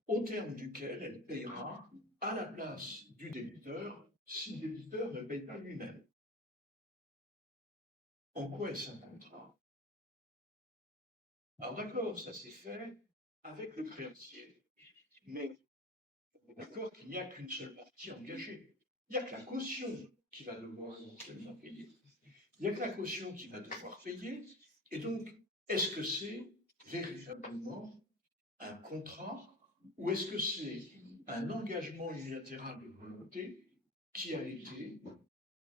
au terme duquel elle payera à la place du débiteur si le débiteur ne paye pas lui-même. En quoi est-ce un contrat? Alors d'accord, ça s'est fait avec le créancier, mais on est d'accord qu'il n'y a qu'une seule partie engagée. Il n'y a que la caution qui va devoir éventuellement payer. Il n'y a que la caution qui va devoir payer. Et donc, est-ce que c'est véritablement un contrat ou est-ce que c'est un engagement unilatéral de volonté qui a été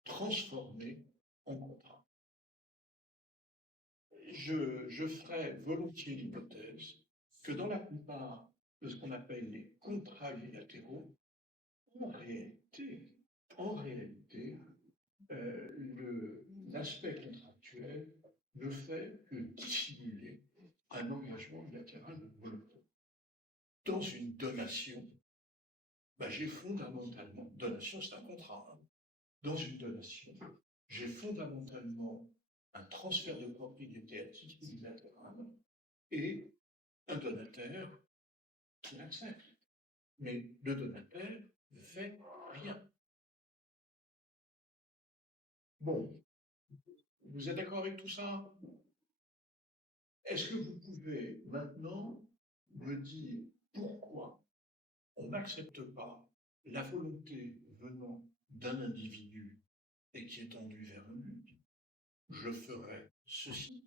transformé en contrat? Je ferai volontiers l'hypothèse que dans la plupart de ce qu'on appelle les contrats unilatéraux, en réalité, l'aspect contractuel ne fait que dissimuler un engagement unilatéral de volonté. Dans une donation, j'ai fondamentalement, donation c'est un contrat, hein. Dans une donation, j'ai fondamentalement un transfert de propriété à titre unilatéral et un donataire qui l'accepte. Mais le donataire ne fait rien. Bon, vous êtes d'accord avec tout ça? Est-ce que vous pouvez maintenant me dire pourquoi on n'accepte pas la volonté venant d'un individu et qui est tendue vers un but? Je ferai ceci.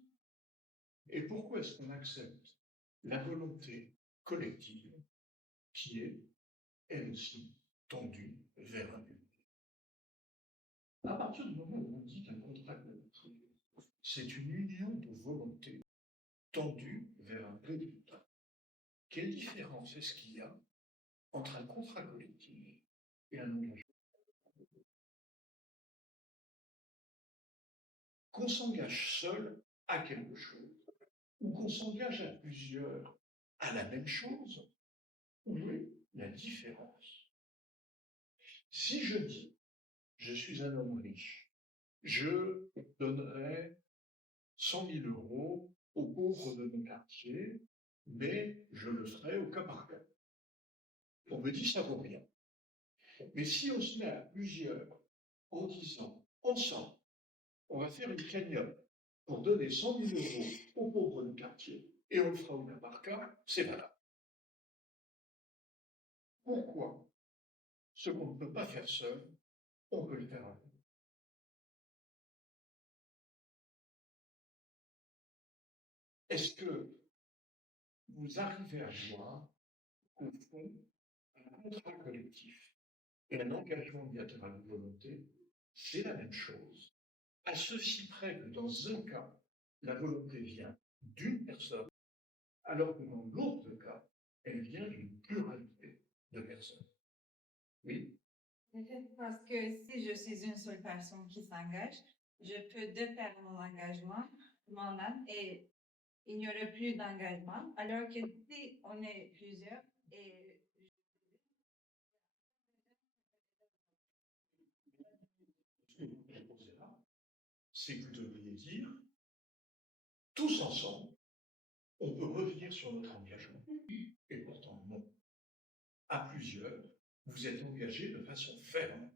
Et pourquoi est-ce qu'on accepte la volonté collective qui est, elle aussi, tendue vers un but? À partir du moment où on dit qu'un contrat collectif, c'est une union de volonté tendue vers un résultat, quelle différence est-ce qu'il y a entre un contrat collectif et un engagement? Qu'on s'engage seul à quelque chose, ou qu'on s'engage à plusieurs à la même chose, où est la différence? Si je dis, je suis un homme riche, je donnerai 100 000 euros aux pauvres de mon quartier, mais je le ferai au cas par cas. On me dit ça vaut rien. Mais si on se met à plusieurs en disant, ensemble, on va faire une cagnotte pour donner 100 000 euros aux pauvres du quartier, et on le fera au cas par cas, c'est valable. Pourquoi ce qu'on ne peut pas faire seul, on peut le faire à deux? Est-ce que vous arrivez à voir qu'au fond, un contrat collectif et un engagement bilatéral de volonté, c'est la même chose, à ceci près que dans un cas, la volonté vient d'une personne, alors que dans l'autre cas, elle vient d'une pluralité de personnes. Oui, Peut-être parce que si je suis une seule personne qui s'engage, je peux défaire mon engagement, mon âme, et il n'y aurait plus d'engagement. Alors que si on est plusieurs, et ce que vous proposez là, c'est que vous devriez dire, tous ensemble, on peut revenir sur notre engagement. Et pourtant, non. À plusieurs, vous êtes engagés de façon ferme.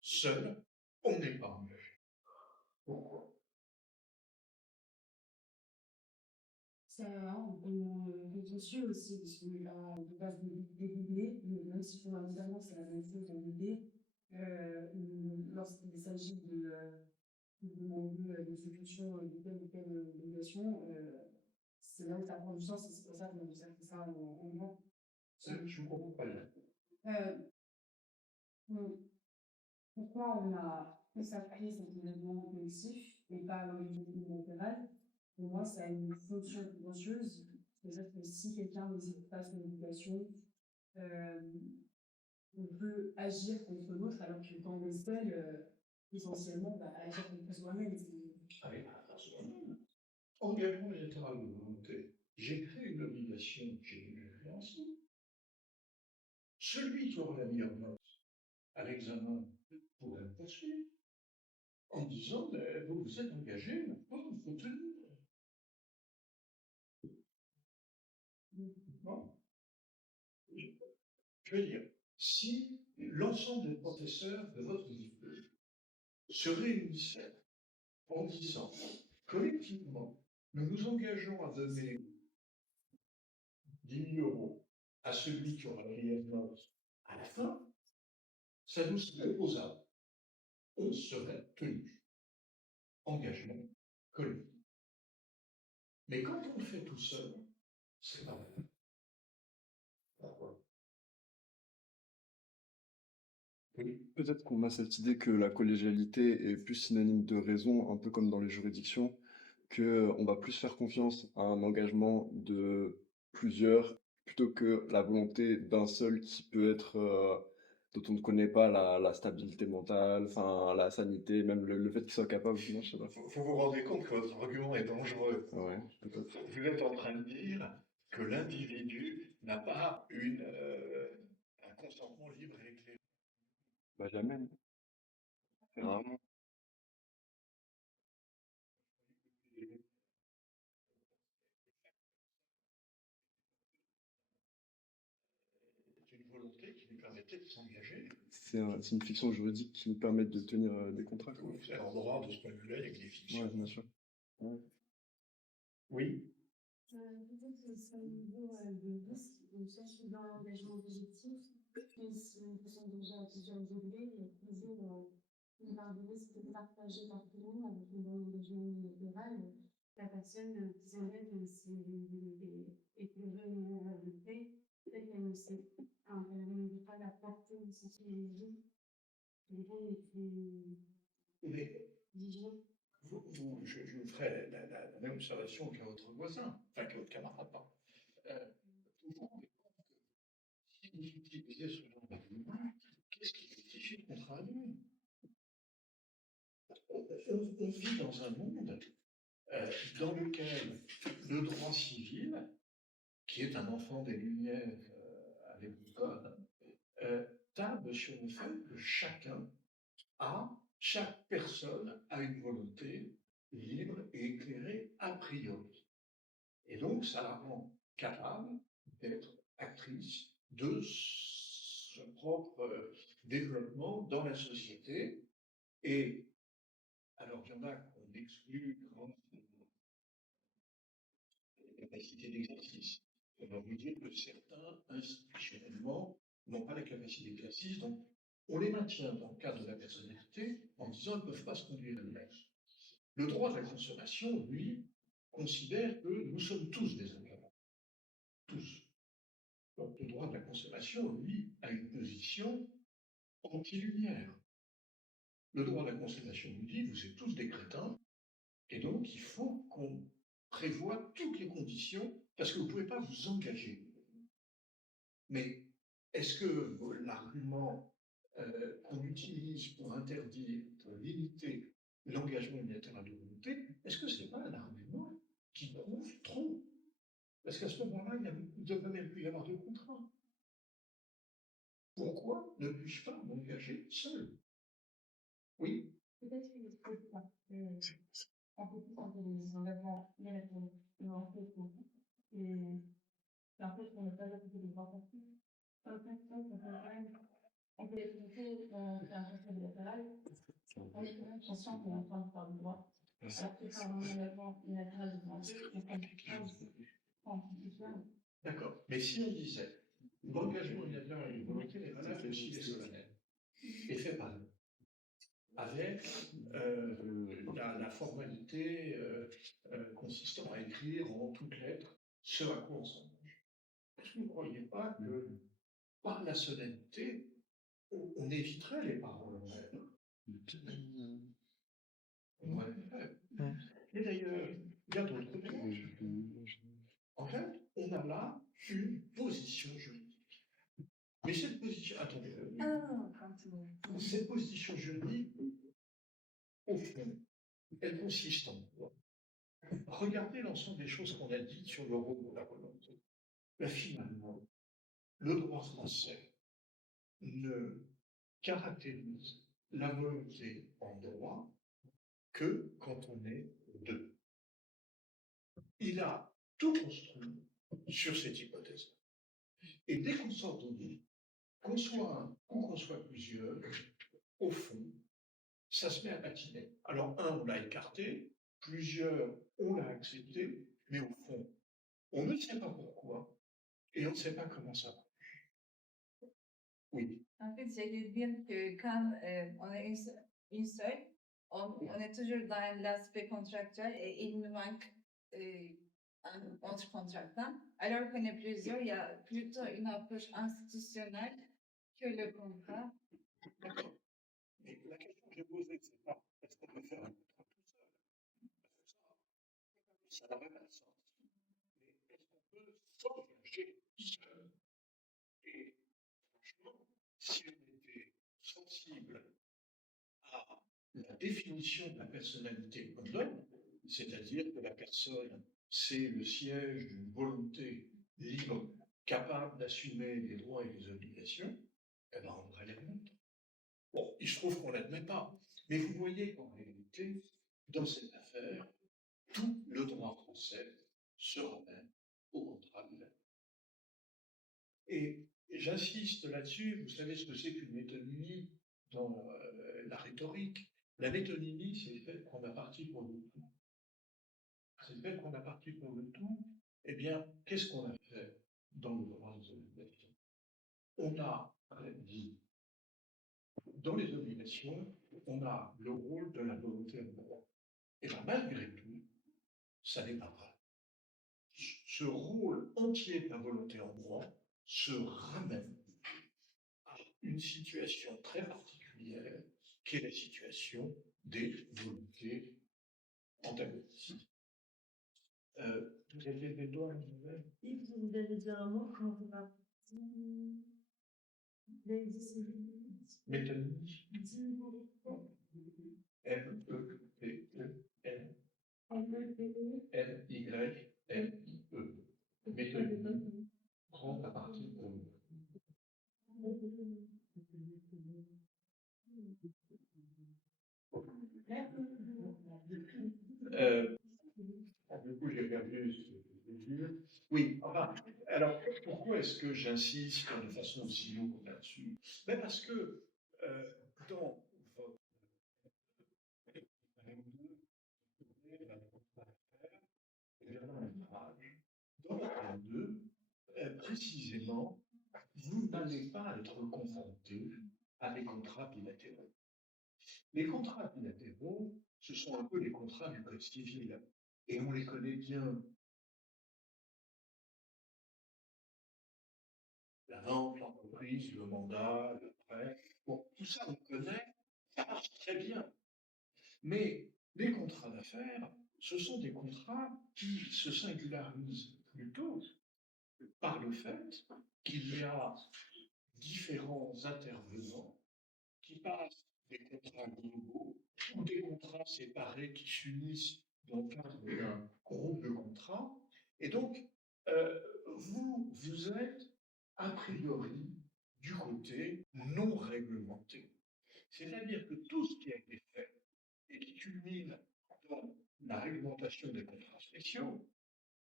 Seul, on n'est pas engagé. Pourquoi? Ça, on contentieux aussi, parce que de base des idées, même si fondamentalement c'est la même chose dans l'idée, lorsqu'il s'agit de demander l'exécution de telle ou telle obligation, c'est là où ça prend du sens, et c'est pour ça qu'on a fait ça en grand. Je ne comprends pas bien. Euh, on- Pourquoi on a consacré cet événement collectif et pas à l'origine unilatérale? Pour moi, ça a une fonction contentieuse. C'est-à-dire que si quelqu'un n'hésite pas son obligation, euh, on peut agir contre l'autre, alors que quand on est seul, essentiellement, bah, agir contre soi-même. Allez, engagement bilatéral de volonté. J'ai créé une obligation que j'ai dû créer ensemble. Celui qui aura la meilleure note à l'examen pourrait me poursuivre en disant vous vous êtes engagé, maintenant il faut tenir. Non. Je veux dire, si l'ensemble des professeurs de votre lycée se réunissaient en disant collectivement, nous nous engageons à donner 10 000 euros à celui qui aura la meilleure note à la fin, ça nous serait opposable. On serait tenu. Engagement collectif. Mais quand on le fait tout seul, c'est pas vrai. Pourquoi? Oui. Peut-être qu'on a cette idée que la collégialité est plus synonyme de raison, un peu comme dans les juridictions, que on va plus faire confiance à un engagement de plusieurs plutôt que la volonté d'un seul qui peut être dont on ne connaît pas la stabilité mentale, enfin la sanité, même le fait qu'il soit capable. Non, je sais pas. Vous vous rendez compte que votre argument est dangereux. Ouais, peut-être. Vous êtes en train de dire que l'individu n'a pas un consentement libre et éclairé. Bah jamais. C'est rarement. C'est une volonté qui lui permettait de s'engager. C'est une fiction juridique qui nous permet de tenir des contrats. Quoi. C'est en droit de ce point de vue-là, il y a que des fictions. Ouais, bien sûr. Ouais. Oui. Peut-être que c'est un niveau de risque, donc soit je suis dans l'engagement objectif, mais si une personne déjà à plusieurs degrés, il y a toujours une part de risque partagée par tout le monde avec une bonne engagement unilatéral. La personne qui s'engage, c'est éclairée de fait, peut-être qu'elle ne sait pas la portée de ce qui est dit. Les gens les plus Mais vigilants. je vous ferai la même observation qu'à votre voisin, enfin qu'à votre camarade, pardon. Vous vous rendez compte que si vous utilisez ce genre d'argument, qu'est-ce qui justifie le contrat annuel? On vit dans un monde dans lequel le droit civil, qui est un enfant des Lumières avec le code, table sur le fait que chaque personne a une volonté libre et éclairée a priori. Et donc, ça la rend capable d'être actrice de son propre développement dans la société Et alors, il y en a qu'on exclut grâce à la capacité d'exercice. On va vous dire que certains, institutionnellement, n'ont pas la capacité d'exercice, donc on les maintient dans le cadre de la personnalité en disant qu'ils ne peuvent pas se conduire eux-mêmes. Le droit de la consommation, lui, considère que nous sommes tous des indépendants. Tous. Donc le droit de la consommation, lui, a une position anti-lumière. Le droit de la consommation nous dit, vous êtes tous des crétins, et donc il faut qu'on prévoie toutes les conditions, parce que vous ne pouvez pas vous engager. Mais est-ce que l'argument qu'on utilise pour interdire, pour limiter l'engagement unilatéral de volonté, est-ce que ce n'est pas un argument qui prouve trop? Parce qu'à ce moment-là, il ne devrait même plus y avoir de contrat. Pourquoi ne puis-je pas m'engager seul? Oui. Peut-être que je peux pas. Un peu plus entre les engagements unilatéraux en fait pour vous. Et en fait, on n'a pas l'habitude de voir partout. En fait, ça peut quand même. On peut les présenter dans un contrat bilatéral. On est quand même conscient qu'on est en train de faire du droit. Alors que par un engagement unilatéral de volonté, on prend D'accord. Mais si on disait, l'engagement unilatéral de volonté est valable aussi les solennels, et fait par nous, avec la formalité consistant à écrire en toutes lettres ce à quoi on s'engage. Est-ce que vous ne croyez pas que par la solennité, on éviterait les paroles elles-mêmes? Et d'ailleurs, il y a d'autres choses. En fait, on a là une position juridique. Mais cette position, attendez, cette position juridique, au fond, elle consiste en quoi? Regardez l'ensemble des choses qu'on a dites sur le rôle de la volonté. Ben, finalement, le droit français ne caractérise la volonté en droit que quand on est deux. Il a tout construit sur cette hypothèse. Et dès qu'on sort de nous, qu'on soit un ou qu'on soit plusieurs, au fond, ça se met à patiner. Alors, un, on l'a écarté, plusieurs, on l'a accepté, mais au fond, on ne sait pas pourquoi et on ne sait pas comment ça marche. Oui. En fait, j'allais dire que quand on est une seule, on est toujours dans l'aspect contractuel et il nous manque un autre contractant. Alors qu'on est plusieurs, il y a plutôt une approche institutionnelle que le contrat. D'accord. Mais la question que j'ai posée, c'est pas est-ce qu'on peut faire un contrat tout seul? Ça n'aurait pas de sens. Mais est-ce qu'on peut s'engager seul? Et franchement, si on était sensible à la définition de la personnalité qu'on donne, c'est-à-dire que la personne, c'est le siège d'une volonté libre, capable d'assumer les droits et les obligations, eh ben on devrait les remettre. Bon, il se trouve qu'on ne l'admet pas. Mais vous voyez qu'en réalité, dans cette affaire, tout le droit français se ramène au contrat de la loi. Et j'insiste là-dessus, vous savez ce que c'est qu'une métonymie dans la rhétorique. La métonymie, c'est le fait qu'on a parti pour le tout. C'est le fait qu'on a parti pour le tout. Eh bien, qu'est-ce qu'on a fait dans le droit des obligations? On a dit, dans les obligations, on a le rôle de la volonté en droit. Et bien, malgré tout, ça n'est pas vrai. Ce rôle entier de la volonté en droit se ramène à une situation très particulière, qui est la situation des volontés antagonistes. Vous avez des doigts, Et vous avez dit un mot quand on va. Métonymie. M-E-T-E-N. M-Y-N-I-E. Métonymie. Prend la partie pour nous. Du coup, j'ai perdu ce que je voulais dire. Oui, enfin, alors pourquoi est-ce que j'insiste de façon aussi lourde là-dessus? Ben parce que dans précisément, vous n'allez pas être confronté à des contrats bilatéraux. Les contrats bilatéraux, ce sont un peu les contrats du code civil, et on les connaît bien. La vente, l'entreprise, le mandat, le prêt, bon, tout ça on connaît, ça marche très bien. Mais les contrats d'affaires, ce sont des contrats qui se singularisent plutôt par le fait qu'il y a différents intervenants qui passent des contrats globaux ou des contrats séparés qui s'unissent dans le cadre d'un groupe de contrats. Et donc, euh, vous êtes a priori du côté non réglementé. C'est-à-dire que tout ce qui a été fait et qui culmine dans la réglementation des contrats spéciaux,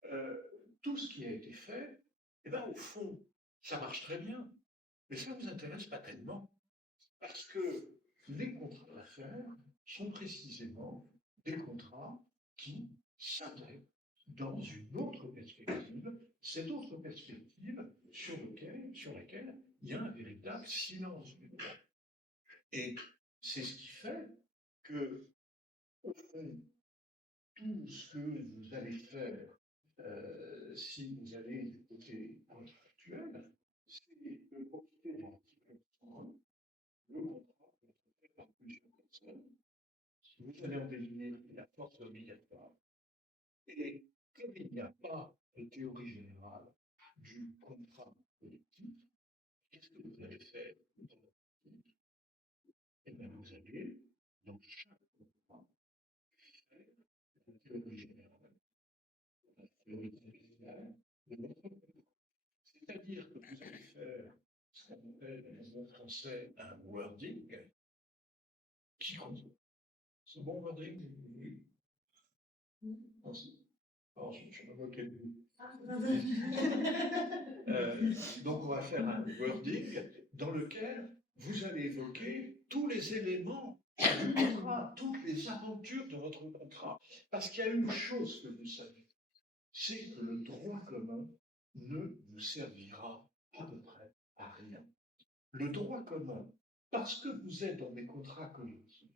euh, tout ce qui a été fait, eh ben, au fond, ça marche très bien, mais ça ne vous intéresse pas tellement, parce que les contrats d'affaires sont précisément des contrats qui s'intègrent dans une autre perspective, cette autre perspective sur laquelle il y a un véritable silence du droit. Et c'est ce qui fait que, au fond, tout ce que vous allez faire si vous allez du côté contractuel, c'est de profiter de l'article 1, le contrat peut être fait par plusieurs personnes. Si vous allez en désigner la force obligatoire, et comme il n'y a pas de théorie générale du contrat collectif, qu'est-ce que vous allez faire dans votre politique? Eh bien, vous allez, dans chaque contrat, faire la théorie générale, la théorie spéciale de votre contrat. C'est-à-dire que vous allez faire ce qu'on appelle en bon français un wording qui compte. C'est bon wording? Oui. Merci. Alors, je me moquais de vous. Donc, on va faire un wording dans lequel vous allez évoquer tous les éléments du contrat, toutes les aventures de votre contrat. Parce qu'il y a une chose que vous savez, c'est que le droit commun ne vous servira à peu près à rien. Le droit commun, parce que vous êtes dans des contrats collectifs,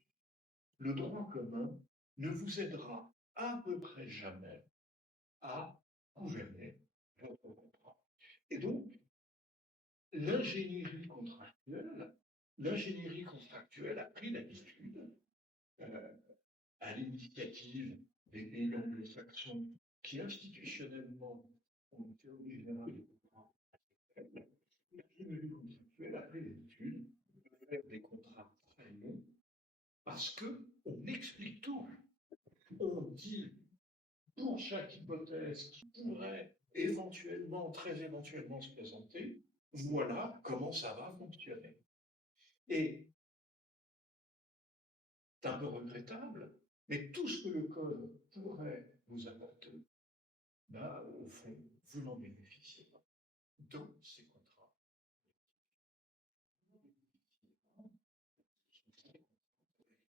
le droit commun ne vous aidera à peu près jamais à gouverner votre contrat. Et donc, l'ingénierie contractuelle a pris l'habitude, euh, à l'initiative des pays anglo-saxons qui institutionnellement ont une théorie générale du contrat, l'ingénierie contractuelle a pris l'habitude de faire des contrats très longs parce qu'on explique tout. On dit pour chaque hypothèse qui pourrait éventuellement, très éventuellement se présenter, voilà comment ça va fonctionner. Et c'est un peu regrettable, mais tout ce que le code pourrait vous apporter, ben, au fond, vous n'en bénéficiez pas dans ces contrats.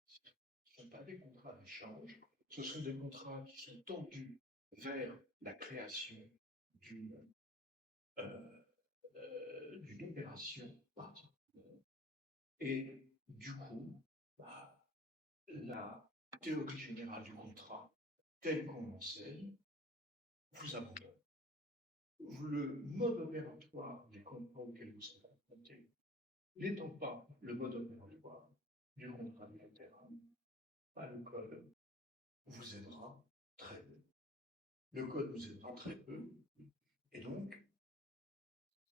Ce ne sont pas des contrats d'échange, ce sont des contrats qui sont tendus vers la création d'une d'une opération particulière. Et du coup, bah, la théorie générale du contrat, telle qu'on l'enseigne, vous abandonne. Le mode opératoire des contrats auxquels vous êtes confrontés n'étant pas le mode opératoire du contrat bilatéral, le code vous aidera très peu. Le code vous aidera très peu, et donc,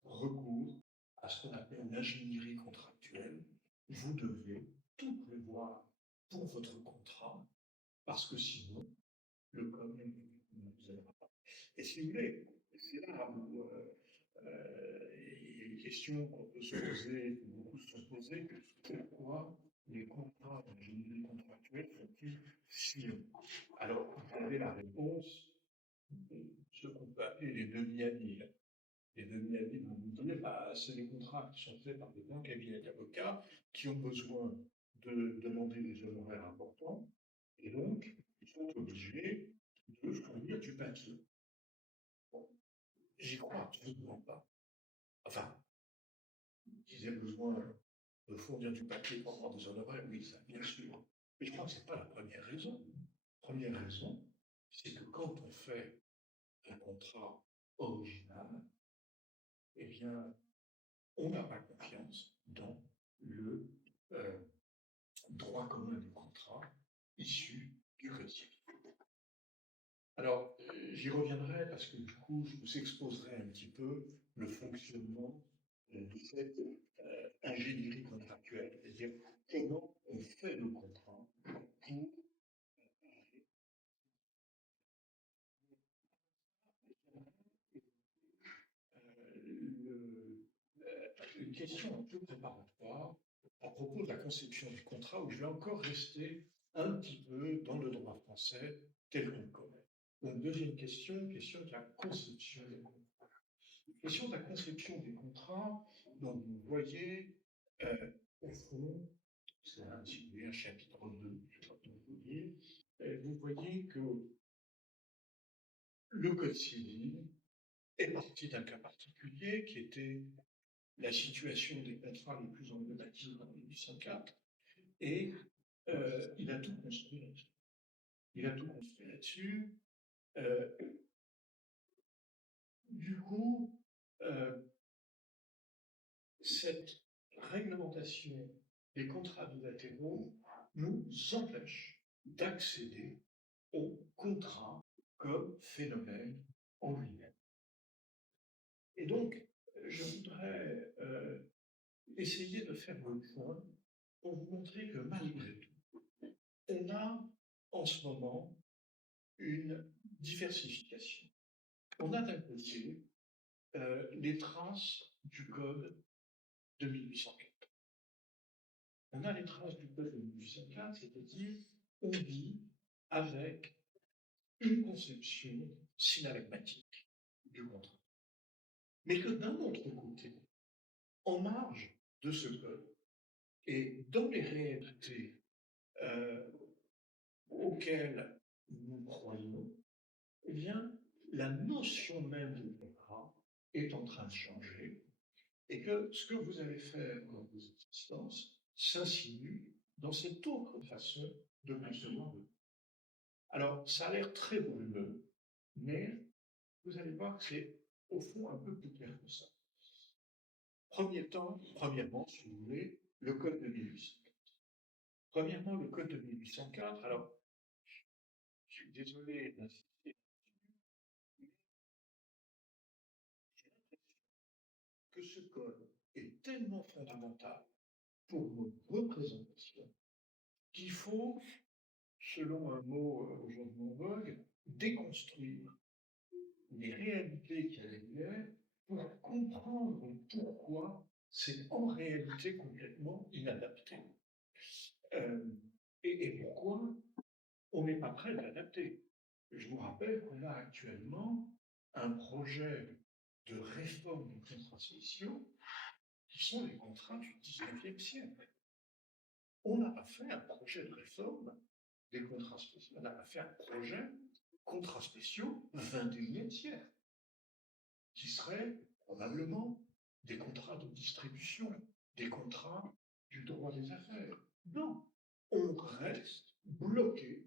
recours à ce qu'on appelle l'ingénierie contractuelle. Vous devez tout prévoir pour votre contrat, parce que sinon, le code ne vous aidera pas. Et si vous voulez, c'est là où il y a une question qu'on peut se poser, que beaucoup se sont posées, pourquoi les contrats d'ingénierie contractuelle sont-ils si longs? Alors, vous avez la réponse, ce qu'on peut appeler les demi-années. Les demi-années vont vous dire, bah, c'est les contrats qui sont faits par des grands cabinets d'avocats qui ont besoin de demander des honoraires importants, et donc, ils sont obligés de fournir du papier. Bon, j'y crois absolument pas. Enfin, ils aient besoin de fournir du papier pour avoir des honoraires, oui, ça, bien sûr. Mais je crois que ce n'est pas la première raison. Première raison, c'est que quand on fait un contrat original, eh bien, on n'a pas confiance dans le droit commun des contrats issus du code civil. Alors, j'y reviendrai parce que du coup, je vous exposerai un petit peu le fonctionnement de cette ingénierie contractuelle, c'est-à-dire comment on fait le contrat pour une question un peu préparatoire à propos de la conception du contrat, où je vais encore rester un petit peu dans le droit français tel qu'on le connaît. Donc, deuxième question, question de la conception des contrats. Question de la conception des contrats, donc vous voyez, au fond, c'est un chapitre 2, je ne sais pas comment vous dire, vous voyez que le Code civil est parti d'un cas particulier qui était la situation des contrats les plus emblématiques en 1804, et il a tout construit là-dessus. Il a tout construit là-dessus. Du coup, cette réglementation des contrats bilatéraux nous empêche d'accéder au contrat comme phénomène en lui-même. Et donc, je voudrais essayer de faire le point pour vous montrer que malgré tout, on a en ce moment une diversification. On a d'un côté les traces du code de 1804. On a les traces du code de 1804, c'est-à-dire on vit avec une conception synalagmatique du contrat. Mais que d'un autre côté, en marge de ce code, et dans les réalités auxquelles nous croyons, eh bien, la notion même de contrat est en train de changer, et que ce que vous allez faire dans vos existences s'insinue dans cette autre façon de concevoir le contrat. Alors, ça a l'air très brumeux, mais vous allez voir que c'est au fond un peu plus clair que ça. Premièrement, si vous voulez, le code de 1804. Premièrement, le code de 1804, alors, je suis désolé d'insister, mais j'ai l'impression que ce code est tellement fondamental pour nos représentations qu'il faut, selon un mot aujourd'hui en vogue, déconstruire les réalités qu'il y a derrière pour comprendre pourquoi c'est en réalité complètement inadapté. Et pourquoi on n'est pas prêt à l'adapter. Je vous rappelle qu'on a actuellement un projet de réforme des contrats spéciaux qui sont les contrats du 19e siècle. On n'a pas fait un projet de réforme des contrats spéciaux, on n'a pas fait un projet contrats spéciaux 21e siècle, qui serait probablement des contrats de distribution, des contrats du droit des affaires. Non, on reste bloqué,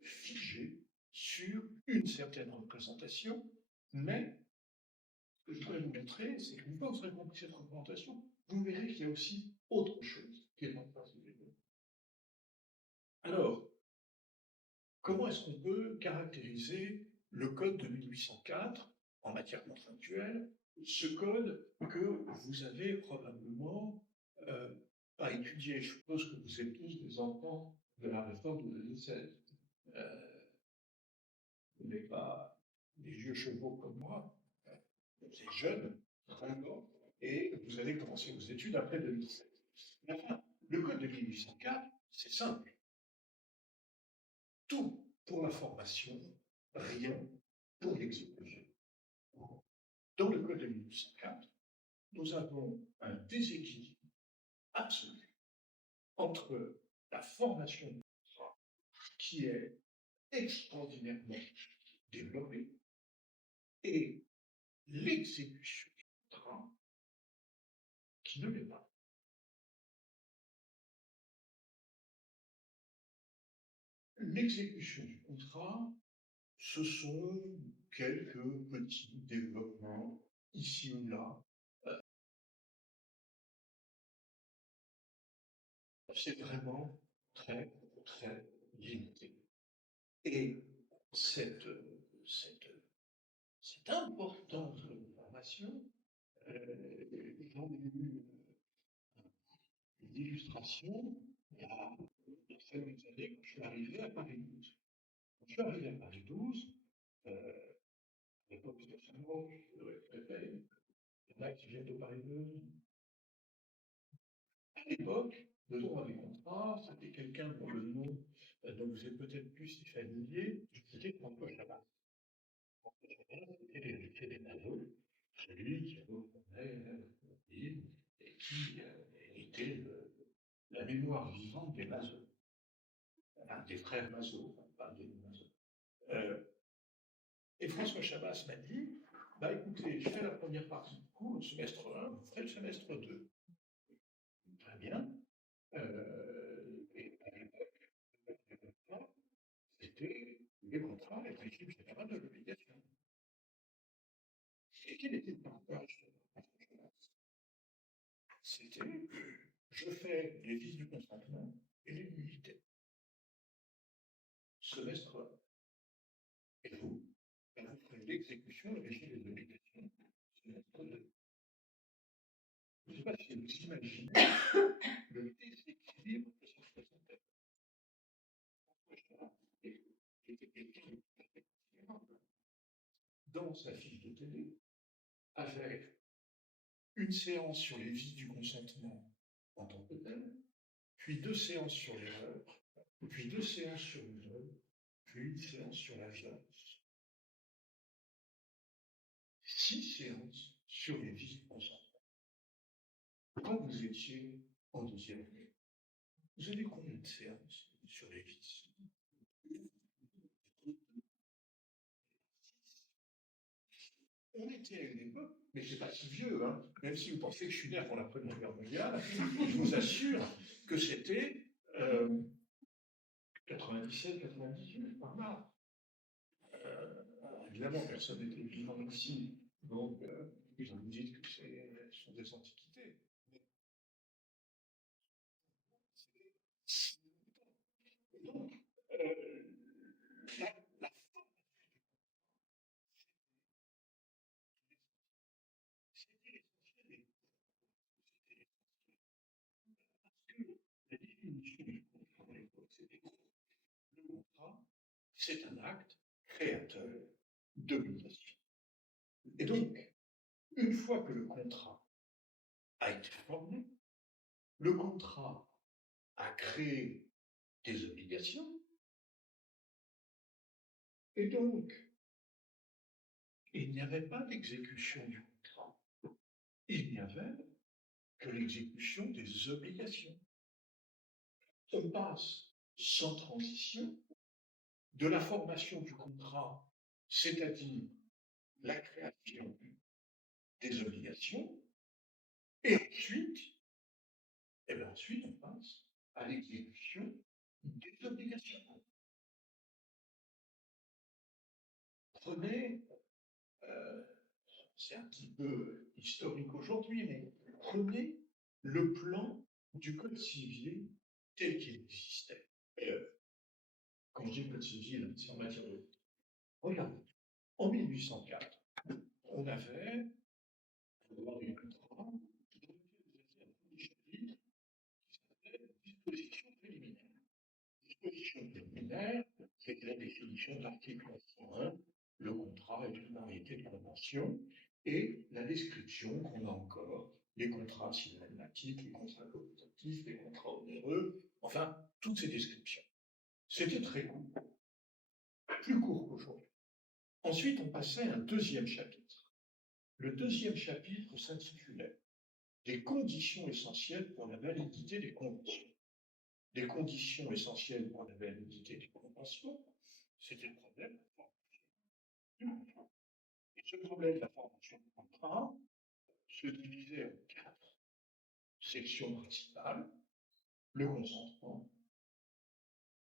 figé sur une certaine représentation, mais ce que je voudrais vous montrer, c'est qu'une fois que vous aurez compris cette représentation, vous verrez qu'il y a aussi autre chose qui est en face de vous. Alors, comment est-ce qu'on peut caractériser le code de 1804 en matière contractuelle, ce code que vous avez probablement pas étudié? Je suppose que vous êtes tous des enfants de la réforme de 2016. Vous n'êtes pas des vieux chevaux comme moi, vous êtes jeunes, vraiment, et vous allez commencer vos études après 2007. Mais enfin, le code de 1804, c'est simple. Tout pour la formation, rien pour l'exécution. Dans le code de 1804, nous avons un déséquilibre absolu entre la formation du contrat, qui est extraordinairement développée, et l'exécution du contrat, contrat qui ne l'est pas. L'exécution du contrat, ce sont quelques petits développements ici ou là. C'est vraiment très, très limité. Et cette, cette, cette importance de l'information, j'en ai eu une illustration il y a de très longues années quand je suis arrivé à Paris 12. Quand je suis arrivé à Paris 12, à l'époque de Saint-Maur, je devrais être préfet, il y en a qui viennent de Paris 12. À l'époque, le droit des contrats, c'était quelqu'un dont le nom dont vous êtes peut-être plus si familier, c'était François Chabat. François Chabat, c'était l'héritier des Naveaux, celui qui gouvernait la ville et qui était la mémoire vivante des Mazos, enfin des frères Mazos, pas des Mazos. Et François Chabas m'a dit, bah écoutez, je fais la première partie du cours, le semestre 1, vous ferez le semestre 2. Très bien. Et à l'époque, c'était les contrats, les principes généraux de l'obligation. Et quel était le partage de François Chabas? C'était, je fais les vices du consentement et les nullités. Semestre 1. Et vous, ben, vous ferez l'exécution, le régime des obligations, semestre 2. Je ne sais pas si vous imaginez le déséquilibre que ça représentait. Était quelqu'un de perfectible dans sa fiche de télé, avec une séance sur les vices du consentement en tant que tel, puis 2 séances sur l'erreur, puis 2 séances sur le vol, puis une séance sur la violence. 6 séances sur les vices du consentement. Quand vous étiez en deuxième année, vous avez combien de séances sur les vices? On était à une époque, mais c'est pas si vieux, hein, même si vous pensez que je suis né pour la Première Guerre mondiale, je vous assure que c'était 97-98, par là. Évidemment, personne n'était vivant ici, donc vous me dites que ce sont des antiquités. Donc, la forme, c'était l'essentiel des parce que la définition du contrat à l'époque, c'était le contrat, c'est un acte créateur d'obligation. Et donc, une fois que le contrat a été formé, le contrat a créé des obligations, et donc, il n'y avait pas d'exécution du contrat. Il n'y avait que l'exécution des obligations. On passe sans transition de la formation du contrat, c'est-à-dire la création des obligations, et ensuite, ensuite on passe à l'exécution des obligations. Prenez, c'est un petit peu historique aujourd'hui, mais prenez le plan du Code civil tel qu'il existait. Quand je dis Code civil, c'est en matière de... Regardez, en 1804, on avait un contrat dans lequel vous aviez un petit chapitre qui s'appelait disposition préliminaire. Disposition préliminaire, c'est la définition de l'article 101, le contrat est une variété de conventions, et la description qu'on a encore, les contrats cinématiques, les contrats coopératifs, les contrats onéreux, enfin, toutes ces descriptions. C'était très court, plus court qu'aujourd'hui. Ensuite, on passait à un deuxième chapitre. Le deuxième chapitre s'intitulait des conditions essentielles pour la validité des conventions. Des conditions essentielles pour la validité des conventions, c'était le problème de la formation du contrat. Et ce problème de la formation du contrat se divisait en 4 sections principales: le consentement,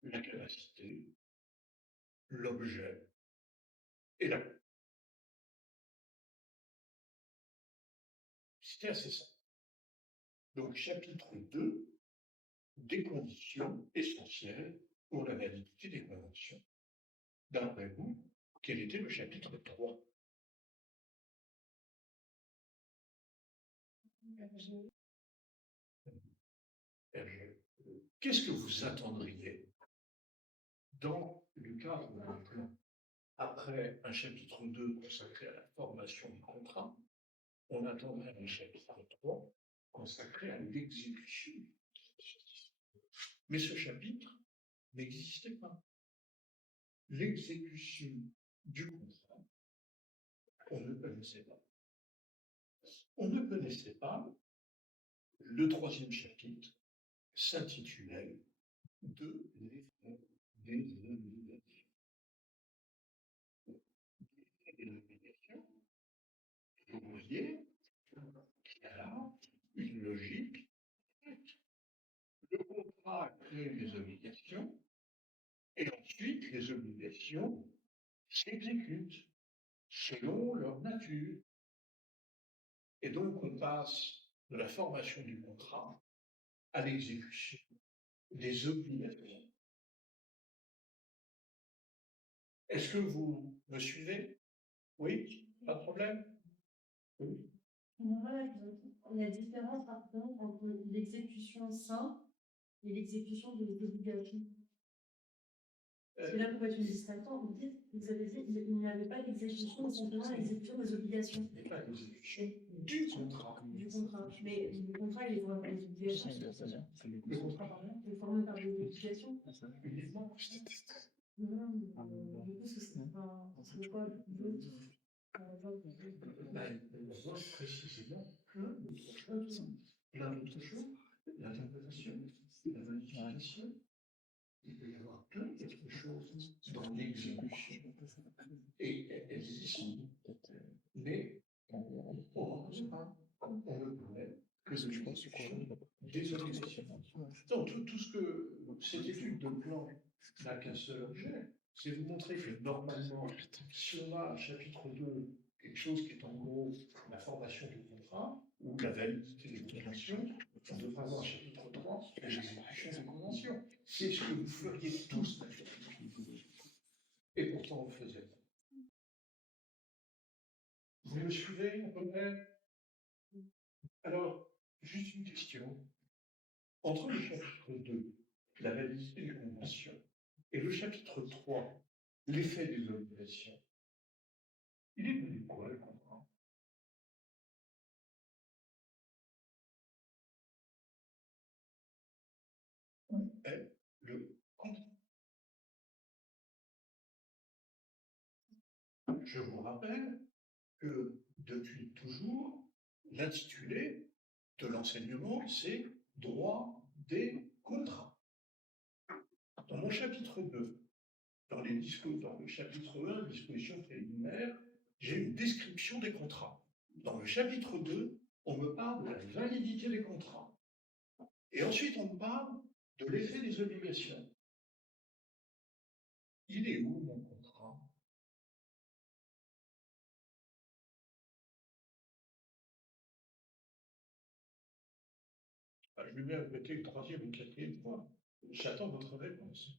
la capacité, l'objet et la cause. C'était assez simple. Donc, chapitre 2, des conditions essentielles pour la validité des conventions. D'après vous, quel était le chapitre 3? Qu'est-ce que vous attendriez dans le cadre d'un plan après un chapitre 2 consacré à la formation du contrat? On attendrait un chapitre 3 consacré à l'exécution. Mais ce chapitre n'existait pas. L'exécution du contrat, on ne connaissait pas. On ne connaissait pas. Le 3e chapitre s'intitulait de l'effet des obligations. Des obligations. Vous voyez qu'il y a là une logique. Le contrat crée des obligations et ensuite les obligations s'exécutent selon leur nature. Et donc on passe de la formation du contrat à l'exécution des obligations. Est-ce que vous me suivez? Oui? Pas de problème? Oui. Voilà, la différence par contre entre l'exécution simple et l'exécution des obligations. C'est là pourquoi tu me dis ça. Vous avez dit qu'il n'y avait pas d'exécution, mais simplement l'exécution des obligations. Il n'y a pas d'exécution du contrat. Du contrat. Mais le contrat, il est formé par des obligations. Le contrat, pardon? Il est formé par des obligations. Uniquement. Non, du coup, c'est quoi l'autre? Précisément que plein d'autres choses, l'interprétation, la vérification, il peut y avoir plein d'autres choses dans l'exécution. Et elles y sont. Mais on ne connaît que l'exécution des obligations. Donc, tout ce que cette étude de plan n'a qu'un seul objet, c'est vous montrer que normalement, si on a un chapitre 2, quelque chose qui est en gros la formation du contrat ou la validité des conventions, on devrait avoir un chapitre 3, la l'exécution des conventions. C'est ce que vous feriez tous naturellement. Et pourtant, on le faisait. Vous me suivez à peu près? Alors, juste une question. Entre le chapitre 2, la validité des conventions, et le chapitre 3, l'effet des obligations, il est devenu quoi le contrat? Est le contrat. Je vous rappelle que depuis toujours, l'intitulé de l'enseignement, c'est droit des contrats. Dans mon chapitre 2, dans le chapitre 1, dispositions préliminaires, j'ai une description des contrats. Dans le chapitre 2, on me parle de la validité des contrats. Et ensuite, on me parle de l'effet des obligations. Il est où mon contrat? Je vais bien répéter une 3e ou 4e fois. J'attends votre réponse.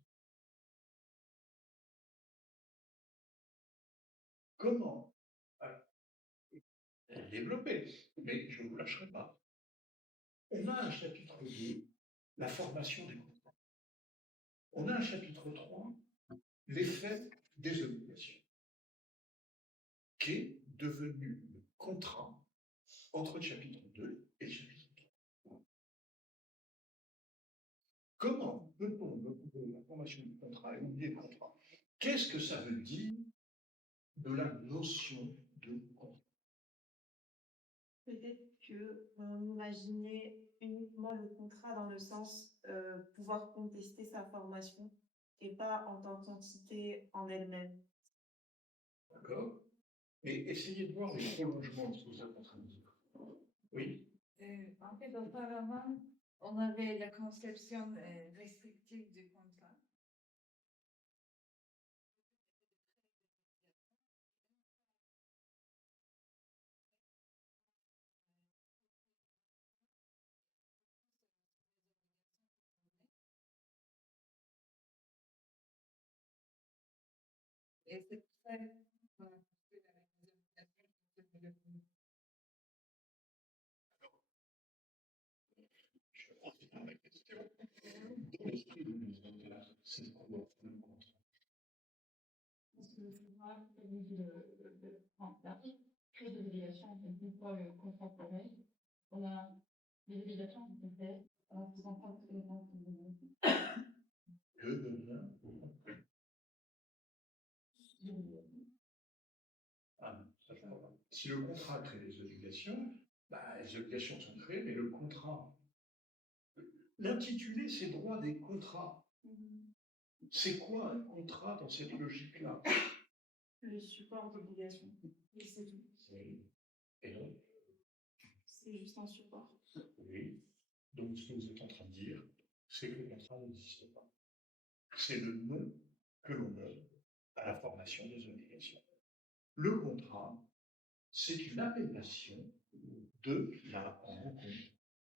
Comment développer, mais je ne vous lâcherai pas. On a un chapitre 2, la formation des contrats. On a un chapitre 3, l'effet des obligations, qui est devenu le contrat entre le chapitre 2 et le chapitre 3. Comment peut-on retrouver la formation du contrat et oublier le contrat? Qu'est-ce que ça veut dire de la notion de contrat? Peut-être qu'on imaginait uniquement le contrat dans le sens pouvoir contester sa formation et pas en tant qu'entité en elle-même. D'accord? Mais essayez de voir les prolongements de ce que vous êtes en train de dire. Oui. En fait, auparavant, on avait la conception restrictive du contrat. Et c'est pour ça qu'on a construit la méthodologie pour développer. Je reviens à la question. Dans l'esprit de l'utilisateur, c'est quoi le contrat? Parce que souvent, l'article crée des obligations, donc une fois le contrat formel, on a des obligations qui sont faites en faisant pas de compte. Que devient Ah, ça, je comprends pas. Si le contrat crée des obligations, bah, les obligations sont créées, mais le contrat. L'intitulé, c'est droit des contrats. C'est quoi un contrat dans cette logique-là? Le support d'obligation. Et c'est tout. Et donc, C'est juste un support. oui. Donc, ce que vous êtes en train de dire, c'est que le contrat n'existe pas. C'est le nom que l'on donne à la formation des obligations. Le contrat, c'est une appellation de la rencontre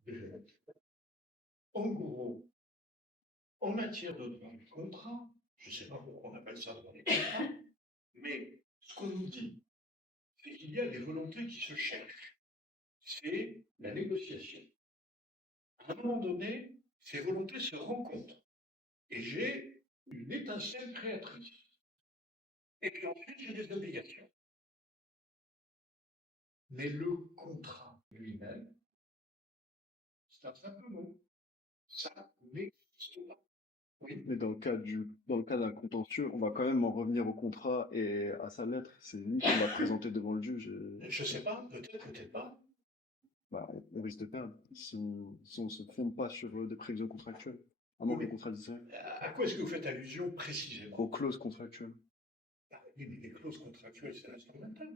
de l'autre. En gros, en matière de droit du contrat, je ne sais pas pourquoi on appelle ça droit des contrats, mais ce qu'on nous dit, c'est qu'il y a des volontés qui se cherchent. C'est la négociation. À un moment donné, ces volontés se rencontrent et j'ai une étincelle créatrice. Et puis ensuite, j'ai des obligations. Mais le contrat lui-même, c'est un simple mot. Ça n'existe pas. Oui. Mais dans le cas d'un contentieux, on va quand même en revenir au contrat et à sa lettre. C'est lui qu'on va présenter devant le juge. Je ne sais pas, peut-être pas. Bah, on risque de perdre si on se fonde pas sur des prévisions contractuelles. À moins Oui, qu'on contradisait. À quoi est-ce que vous faites allusion précisément? Aux clauses contractuelles. Ah oui, mais les clauses contractuelles, c'est instrumental.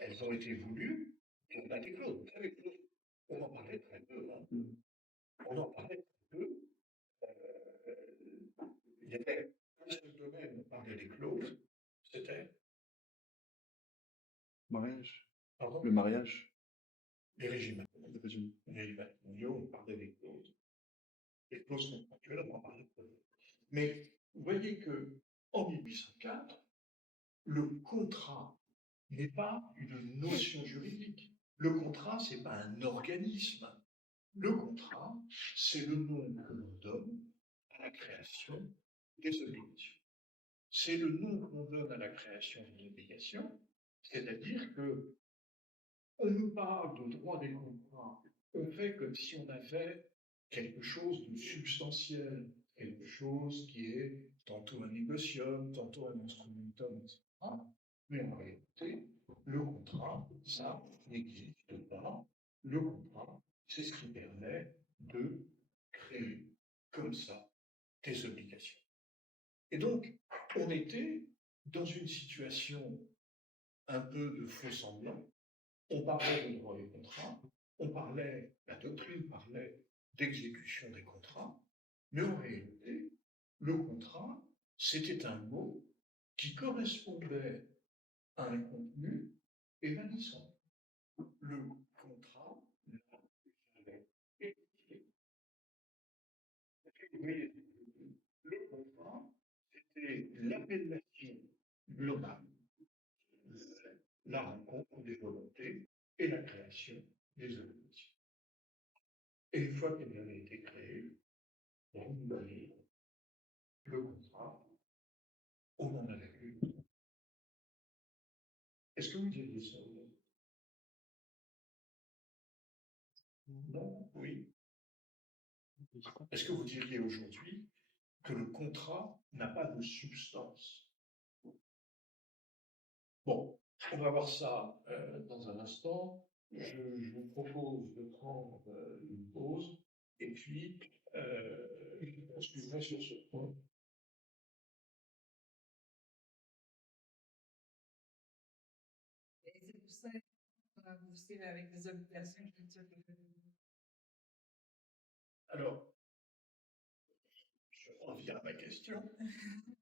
Elles ont été voulues et on a des clauses. Vous savez, on en parlait très peu. Hein. On en parlait très peu. Il y avait un seul domaine où on parlait des clauses, c'était Mariage. pardon, Le mariage. les régimes. Le régime. Les régimes mondiaux, on parlait des clauses. Les clauses contractuelles, on en parlait peu. Mais vous voyez que en 1804, le contrat n'est pas une notion juridique. Le contrat, ce n'est pas un organisme. Le contrat, c'est le nom que l'on donne à la création des obligations. C'est le nom que l'on donne à la création des obligations, c'est-à-dire que on nous parle de droit des contrats, on fait comme si on avait quelque chose de substantiel, quelque chose qui est tantôt un négocium, tantôt un instrumentum, etc. Mais en réalité, le contrat, ça n'existe pas. Le contrat, c'est ce qui permet de créer comme ça des obligations. Et donc, on était dans une situation un peu de faux semblant. On parlait de droit des contrats, la doctrine parlait d'exécution des contrats, mais en réalité, le contrat, c'était un mot qui correspondait à un contenu évanouissant. Le contrat, j'avais expliqué. Vous voyez, le contrat, c'était l'appellation globale, la rencontre des volontés et la création des obligations. Et une fois qu'elle avait été créée, on valide le contrat, on n'en avait plus. Est-ce que vous diriez ça? Non, oui. Est-ce que vous diriez aujourd'hui que le contrat n'a pas de substance? Bon, on va voir ça dans un instant. Je vous propose de prendre une pause et puis je poursuivrai sur ce point. Et poursuivre avec des obligations futures. Alors, je reviens à ma question.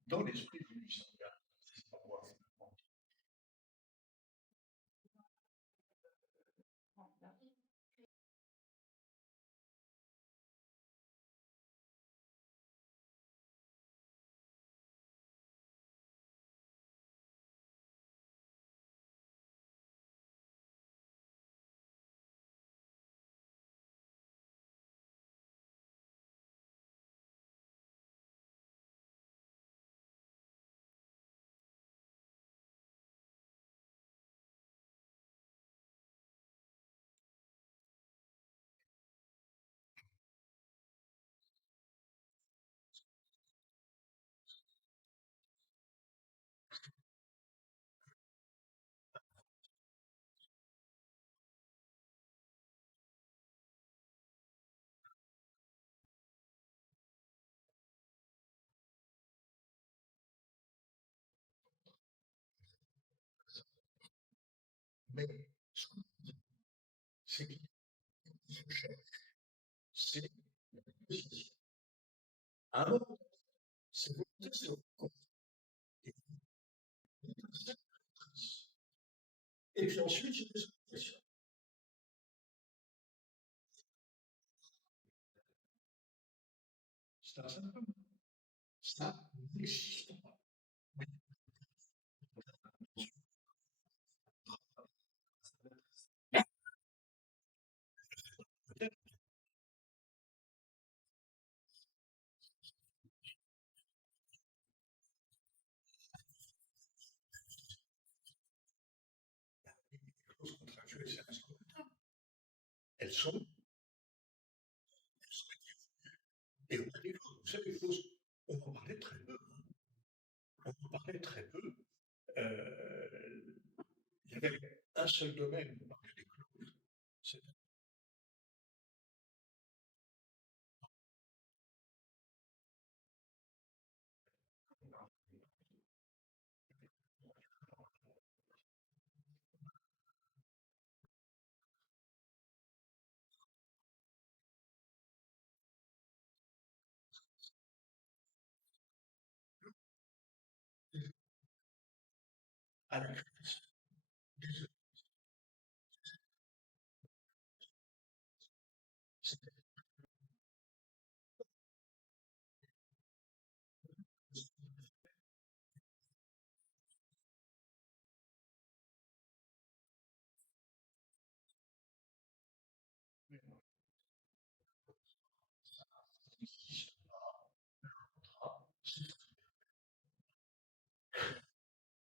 Dans l'esprit de 1815, c'est pas moi, mais ce qu'on dit, c'est qu'il se cherche, c'est la position. À un moment, c'est volonté, c'est rencontre. Et et puis ensuite, j'ai des expressions. C'est un symptôme. Ça n'existe pas. Peut-être que les clauses contractuelles, c'est un scandale. Elles sont, et on a des clauses. Vous savez, les clauses, on en parlait très peu. On en parlait très peu. Il y avait un seul domaine où on parlait des clauses. C'est à la création des c'est- c'est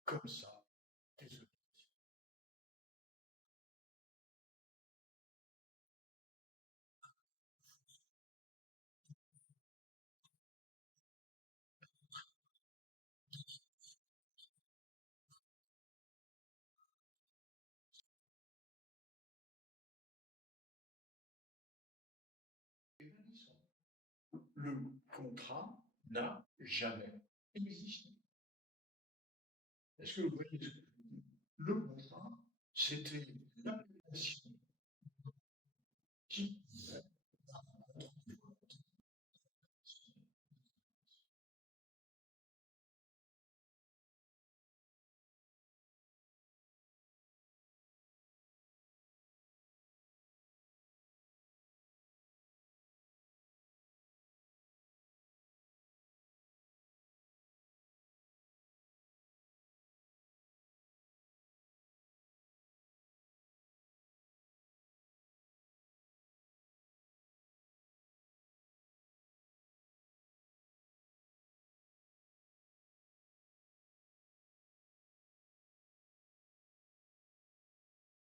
comme ça. Désolé. Le contrat n'a jamais existé. Est-ce que vous voyez ce que je veux dire? Le contrat, c'était l'application